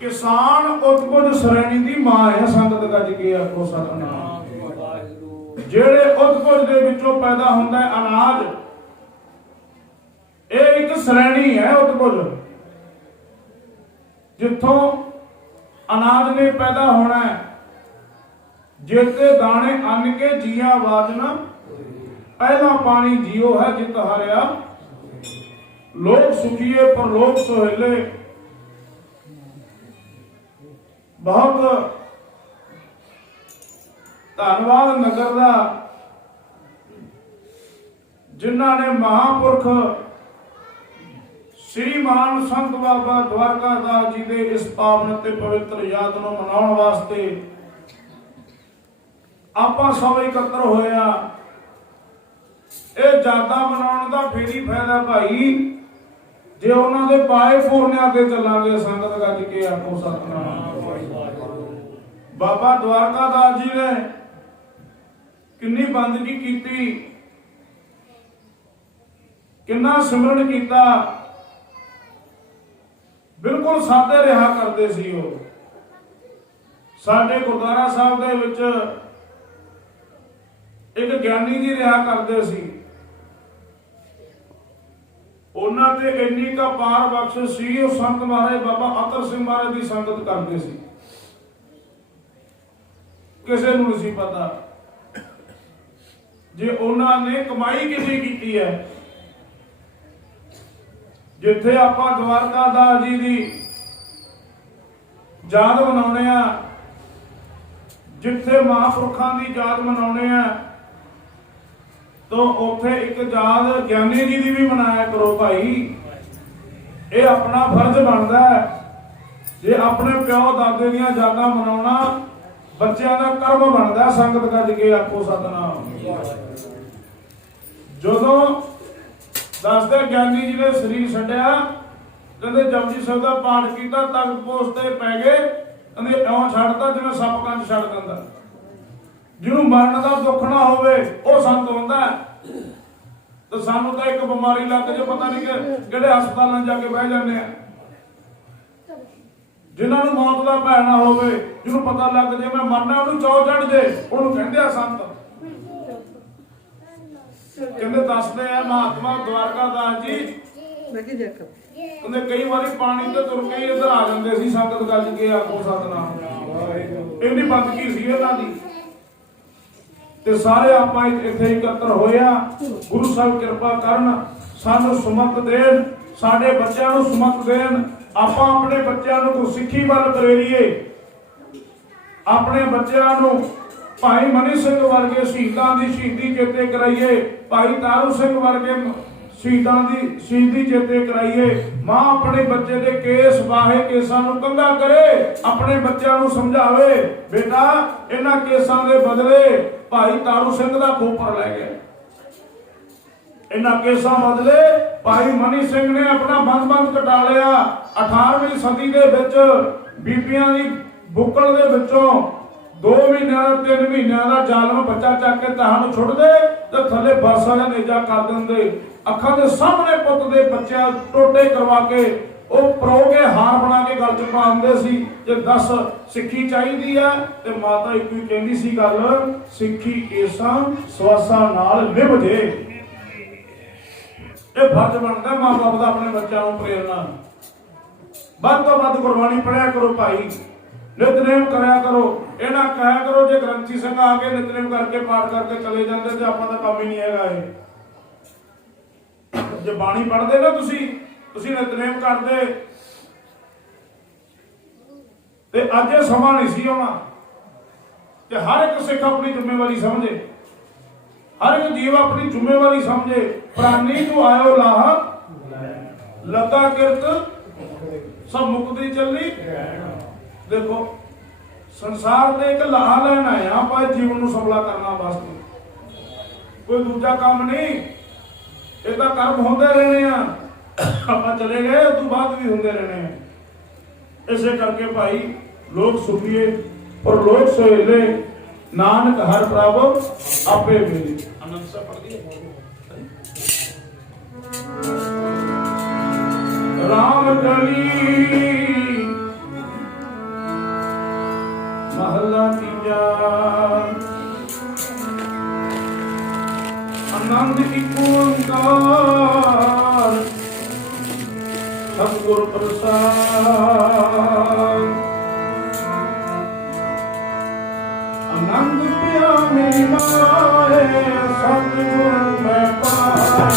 ਕਿਸਾਨ ਉਤਪੁਜ ਸ਼੍ਰੇਣੀ ਦੀ ਮਾਂ ਹੈ। ਸੰਗਤ ਗੱਜ ਕੇ ਆਖੋ ਸਤਿਨਾਮ ਵਾਹਿਗੁਰੂ। ਜਿਹੜੇ ਉਤਪੁਜ ਦੇ ਵਿੱਚੋਂ ਪੈਦਾ ਹੁੰਦਾ ਹੈ ਅਨਾਜ, ਇਹ ਇੱਕ ਸ਼੍ਰੇਣੀ ਹੈ ਉਤਪੁਜ, ਜਿੱਥੋਂ ਅਨਾਜ ਨੇ ਪੈਦਾ ਹੋਣਾ ਹੈ। ਜੇਤੇ ਦਾਣੇ ਅੰਨ ਕੇ ਜੀਆ ਵਾਜਨਾ, ਪਹਿਲਾ ਪਾਣੀ ਜੀਓ ਹੈ ਜਿਤ ਹਰਿਆ। ਲੋਕ ਸੁਖੀਏ ਪਰ ਲੋਕ ਸੁਹੇਲੇ। ਬਹੁਤ ਧੰਨਵਾਦ ਨਗਰ ਦਾ, ਜਿਨ੍ਹਾਂ ਨੇ ਮਹਾਂਪੁਰਖ ਸ਼੍ਰੀਮਾਨ ਸੰਤ ਬਾਬਾ ਦਵਾਰਕਾ ਦਾਸ ਜੀ ਦੇ ਇਸ ਪਾਵਨ ਤੇ ਪਵਿੱਤਰ ਯਾਦ ਨੂੰ ਮਨਾਉਣ ਵਾਸਤੇ ਆਪਾਂ ਸਭ ਇਕੱਤਰ ਹੋਇਆ। ਇਹ ਯਾਦਾਂ ਮਨਾਉਣ ਦਾ ਫੇਰ ਹੀ ਫਾਇਦਾ ਭਾਈ ਜੇ ਉਹਨਾਂ ਦੇ ਪਾਏ ਪੂਰਨਿਆਂ ਤੇ ਚੱਲਾਂਗੇ। ਸੰਗਤ ਗੱਜ ਕੇ ਆਖੋ ਸਤਿਨਾਮ। ਬਾਬਾ ਦਵਾਰਕਾ ਦਾਸ ਜੀ ਨੇ ਕਿੰਨੀ ਬੰਦਗੀ ਕੀਤੀ, ਕਿੰਨਾ ਸਿਮਰਨ ਕੀਤਾ। ਬਿਲਕੁਲ ਸਾਦੇ ਰਿਹਾ ਕਰਦੇ ਸੀ ਉਹ। ਸਾਡੇ ਗੁਰਦੁਆਰਾ ਸਾਹਿਬ ਦੇ ਵਿੱਚ ਇੱਕ ਗਿਆਨੀ ਜੀ ਰਿਹਾ ਕਰਦੇ ਸੀ। ਉਹਨਾਂ ਤੇ ਇੰਨੀ ਕਾ ਪਾਰ ਬਖਸ਼ ਸੀ, ਉਹ ਸੰਤ ਮਹਾਰਾਜ ਬਾਬਾ ਅਤਰ ਸਿੰਘ ਮਹਾਰਾਜ ਦੀ ਸੰਗਤ ਕਰਦੇ ਸੀ। ਕਿਸੇ ਨੂੰ ਨਹੀਂ ਪਤਾ ਜੇ ਉਹਨਾਂ ਨੇ ਕਮਾਈ ਕਿੰਨੀ ਕੀਤੀ ਹੈ। ਜਿੱਥੇ ਆਪਾਂ ਦਵਾਰਕਾ ਦਾਸ ਜੀ ਦੀ ਯਾਦ ਮਨਾਉਣੇ ਆ, ਜਿੱਥੇ ਮਹਾਂਪੁਰਖਾਂ ਦੀ ਯਾਦ ਮਨਾਉਣੇ ਆ, ਤਾਂ ਉੱਥੇ ਇੱਕ ਯਾਦ ਗਿਆਨੀ ਜੀ ਦੀ ਵੀ ਮਨਾਇਆ ਕਰੋ ਭਾਈ। ਇਹ ਆਪਣਾ ਫਰਜ਼ ਬਣਦਾ ਹੈ। ਜੇ ਆਪਣੇ ਪਿਓ ਦਾਦੇ ਦੀਆਂ ਯਾਦਾਂ ਮਨਾਉਣਾ ਬੱਚਿਆਂ ਦਾ ਕਰਮ ਬਣਦਾ। ਸੰਗਤ ਗੱਜ ਕੇ ਆਖੋ ਸਤਿਨਾਮ। ਜਦੋਂ ਦੱਸਦੇ ਗਿਆਨੀ ਜੀ ਨੇ ਸਰੀਰ ਛੱਡਿਆ, ਕਹਿੰਦੇ ਜਪਜੀ ਸਾਹਿਬ ਦਾ ਪਾਠ ਕੀਤਾ, ਤਖਤ ਪੋਸ਼ ਤੇ ਪੈ ਗਏ, ਕਹਿੰਦੇ ਇਉਂ ਛੱਡਤਾ ਜਿਵੇਂ ਸੱਪ ਕੰਝ ਛੱਡ ਦਿੰਦਾ। ਜਿਹਨੂੰ ਮਰਨ ਦਾ ਦੁੱਖ ਨਾ ਹੋਵੇ ਉਹ ਸੰਤ ਹੁੰਦਾ। ਤੇ ਸਾਨੂੰ ਤਾਂ ਇੱਕ ਬਿਮਾਰੀ ਲੱਗ ਜੇ ਪਤਾ ਨਹੀਂ ਕਿਹੜੇ ਹਸਪਤਾਲਾਂ ਜਾ ਕੇ ਬਹਿ ਜਾਂਦੇ ਆ। ਜਿਨ੍ਹਾਂ ਨੂੰ ਮੌਤ ਦਾ ਭੈ ਨਾ ਹੋਵੇ, ਜਿਹਨੂੰ ਪਤਾ ਲੱਗ ਜੇ ਮੈਂ ਮਰਨਾ, ਉਹਨੂੰ ਚੌ ਚੜ ਜੇ, ਉਹਨੂੰ ਕਹਿੰਦੇ ਆ ਸੰਤ। ਕਹਿੰਦੇ ਦੱਸਦੇ ਆ ਮਹਾਤਮਾ ਦਵਾਰਕਾ ਦਾਸ ਜੀ, ਕਹਿੰਦੇ ਕਈ ਵਾਰੀ ਪਾਣੀ ਤੇ ਤੁਰ ਕੇ ਇੱਧਰ ਆ ਜਾਂਦੇ ਸੀ। ਸੰਗਤ ਗੱਜ ਕੇ ਆਖੋ ਸਤਿਨਾਮ। ਇੰਨੀ ਬੰਦਗੀ ਸੀ ਇਹਨਾਂ ਦੀ। ਤੇ ਸਾਰੇ ਆਪਾਂ ਇੱਥੇ ਇਕੱਤਰ ਹੋਇਆ। ਗੁਰੂ ਸਾਹਿਬ ਕਿਰਪਾ ਕਰਨ, ਸਾਨੂੰ ਸੁਮਤ ਦੇਣ, ਸਾਡੇ ਬੱਚਿਆਂ ਨੂੰ ਸੁਮਤ ਦੇਣ। ਆਪਾਂ ਆਪਣੇ ਬੱਚਿਆਂ ਨੂੰ ਗੁਰਸਿੱਖੀ ਵੱਲ ਪ੍ਰੇਰੀਏ, ਆਪਣੇ ਬੱਚਿਆਂ ਨੂੰ भाई मनी सिंह वर्गे शहीदां दी शहीदी चेते कराइए, भाई तारू सिंह वर्गे शहीदां दी शहीदी चेते कराइए। मां अपने बच्चे दे केस वाहे केसां नूं कंघा करे, अपने बच्चों नूं समझावे बेटा इन्हां केसां दे बदले भाई तारू सिंह दा खोपड़ लै गए, इन्हां केसां बदले भाई मनी सिंह ने अपना बंद कटा लिया। 18वीं सदी दे विच बीबियां दी बुक्कल दे विचों 2 महीनों 3 महीनों का जालम बच्चा चक के तहां छुट दे तो थले बरसा का नेजा कर देंगे। अखां दे सामने पुत दे बच्चे टोटे करवा के वो परो के हार बना के गल च पाते सी। जे 10 सिक्खी चाहिए है तो माता एक ही कहती सी गल, सिक्खी केसां सवासा नाल निभ जे। ये फर्ज बनता मां बाप का अपने बच्चों को प्रेरना, ਵੱਧ ਤੋਂ ਵੱਧ गुरबाणी पढ़िया करो भाई, नितनेम कराया करो। ये ना कहा करो जे ग्रंथी सिंह आके नितनेम करके पाठ करके चले जाते तो अपना तो काम ही नहीं है। जे बाणी पढ़ते ना तुसी नितनेम करते ते अज ये समा नहीं सी आना। ते हर एक सिख अपनी जिम्मेवारी समझे, हर एक जीव अपनी जिम्मेवारी समझे। प्राणी को आयो लाह लगा किरत सब मुक्ति चली। देखो संसार दे एक लाह लैन आए आप जीवन को सफला करना वास्ते, कोई दूजा काम नहीं। ये तो कर्म होंदे रहने आप चले गए उस बाद भी होंदे रहने हैं। इसे करके भाई लोग सुखिए और लोग सोहेले, नानक हर प्रभ आपे मिले। आनंद से पढ़ दिए राम कली महला तीजा। आनंद एक ओंकार सतगुर प्रसाद। आनंद पिया मेरी माए सतगुर मैं पाया।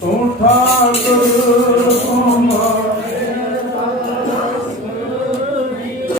ਤੂੰ ਠਾਕੁਰ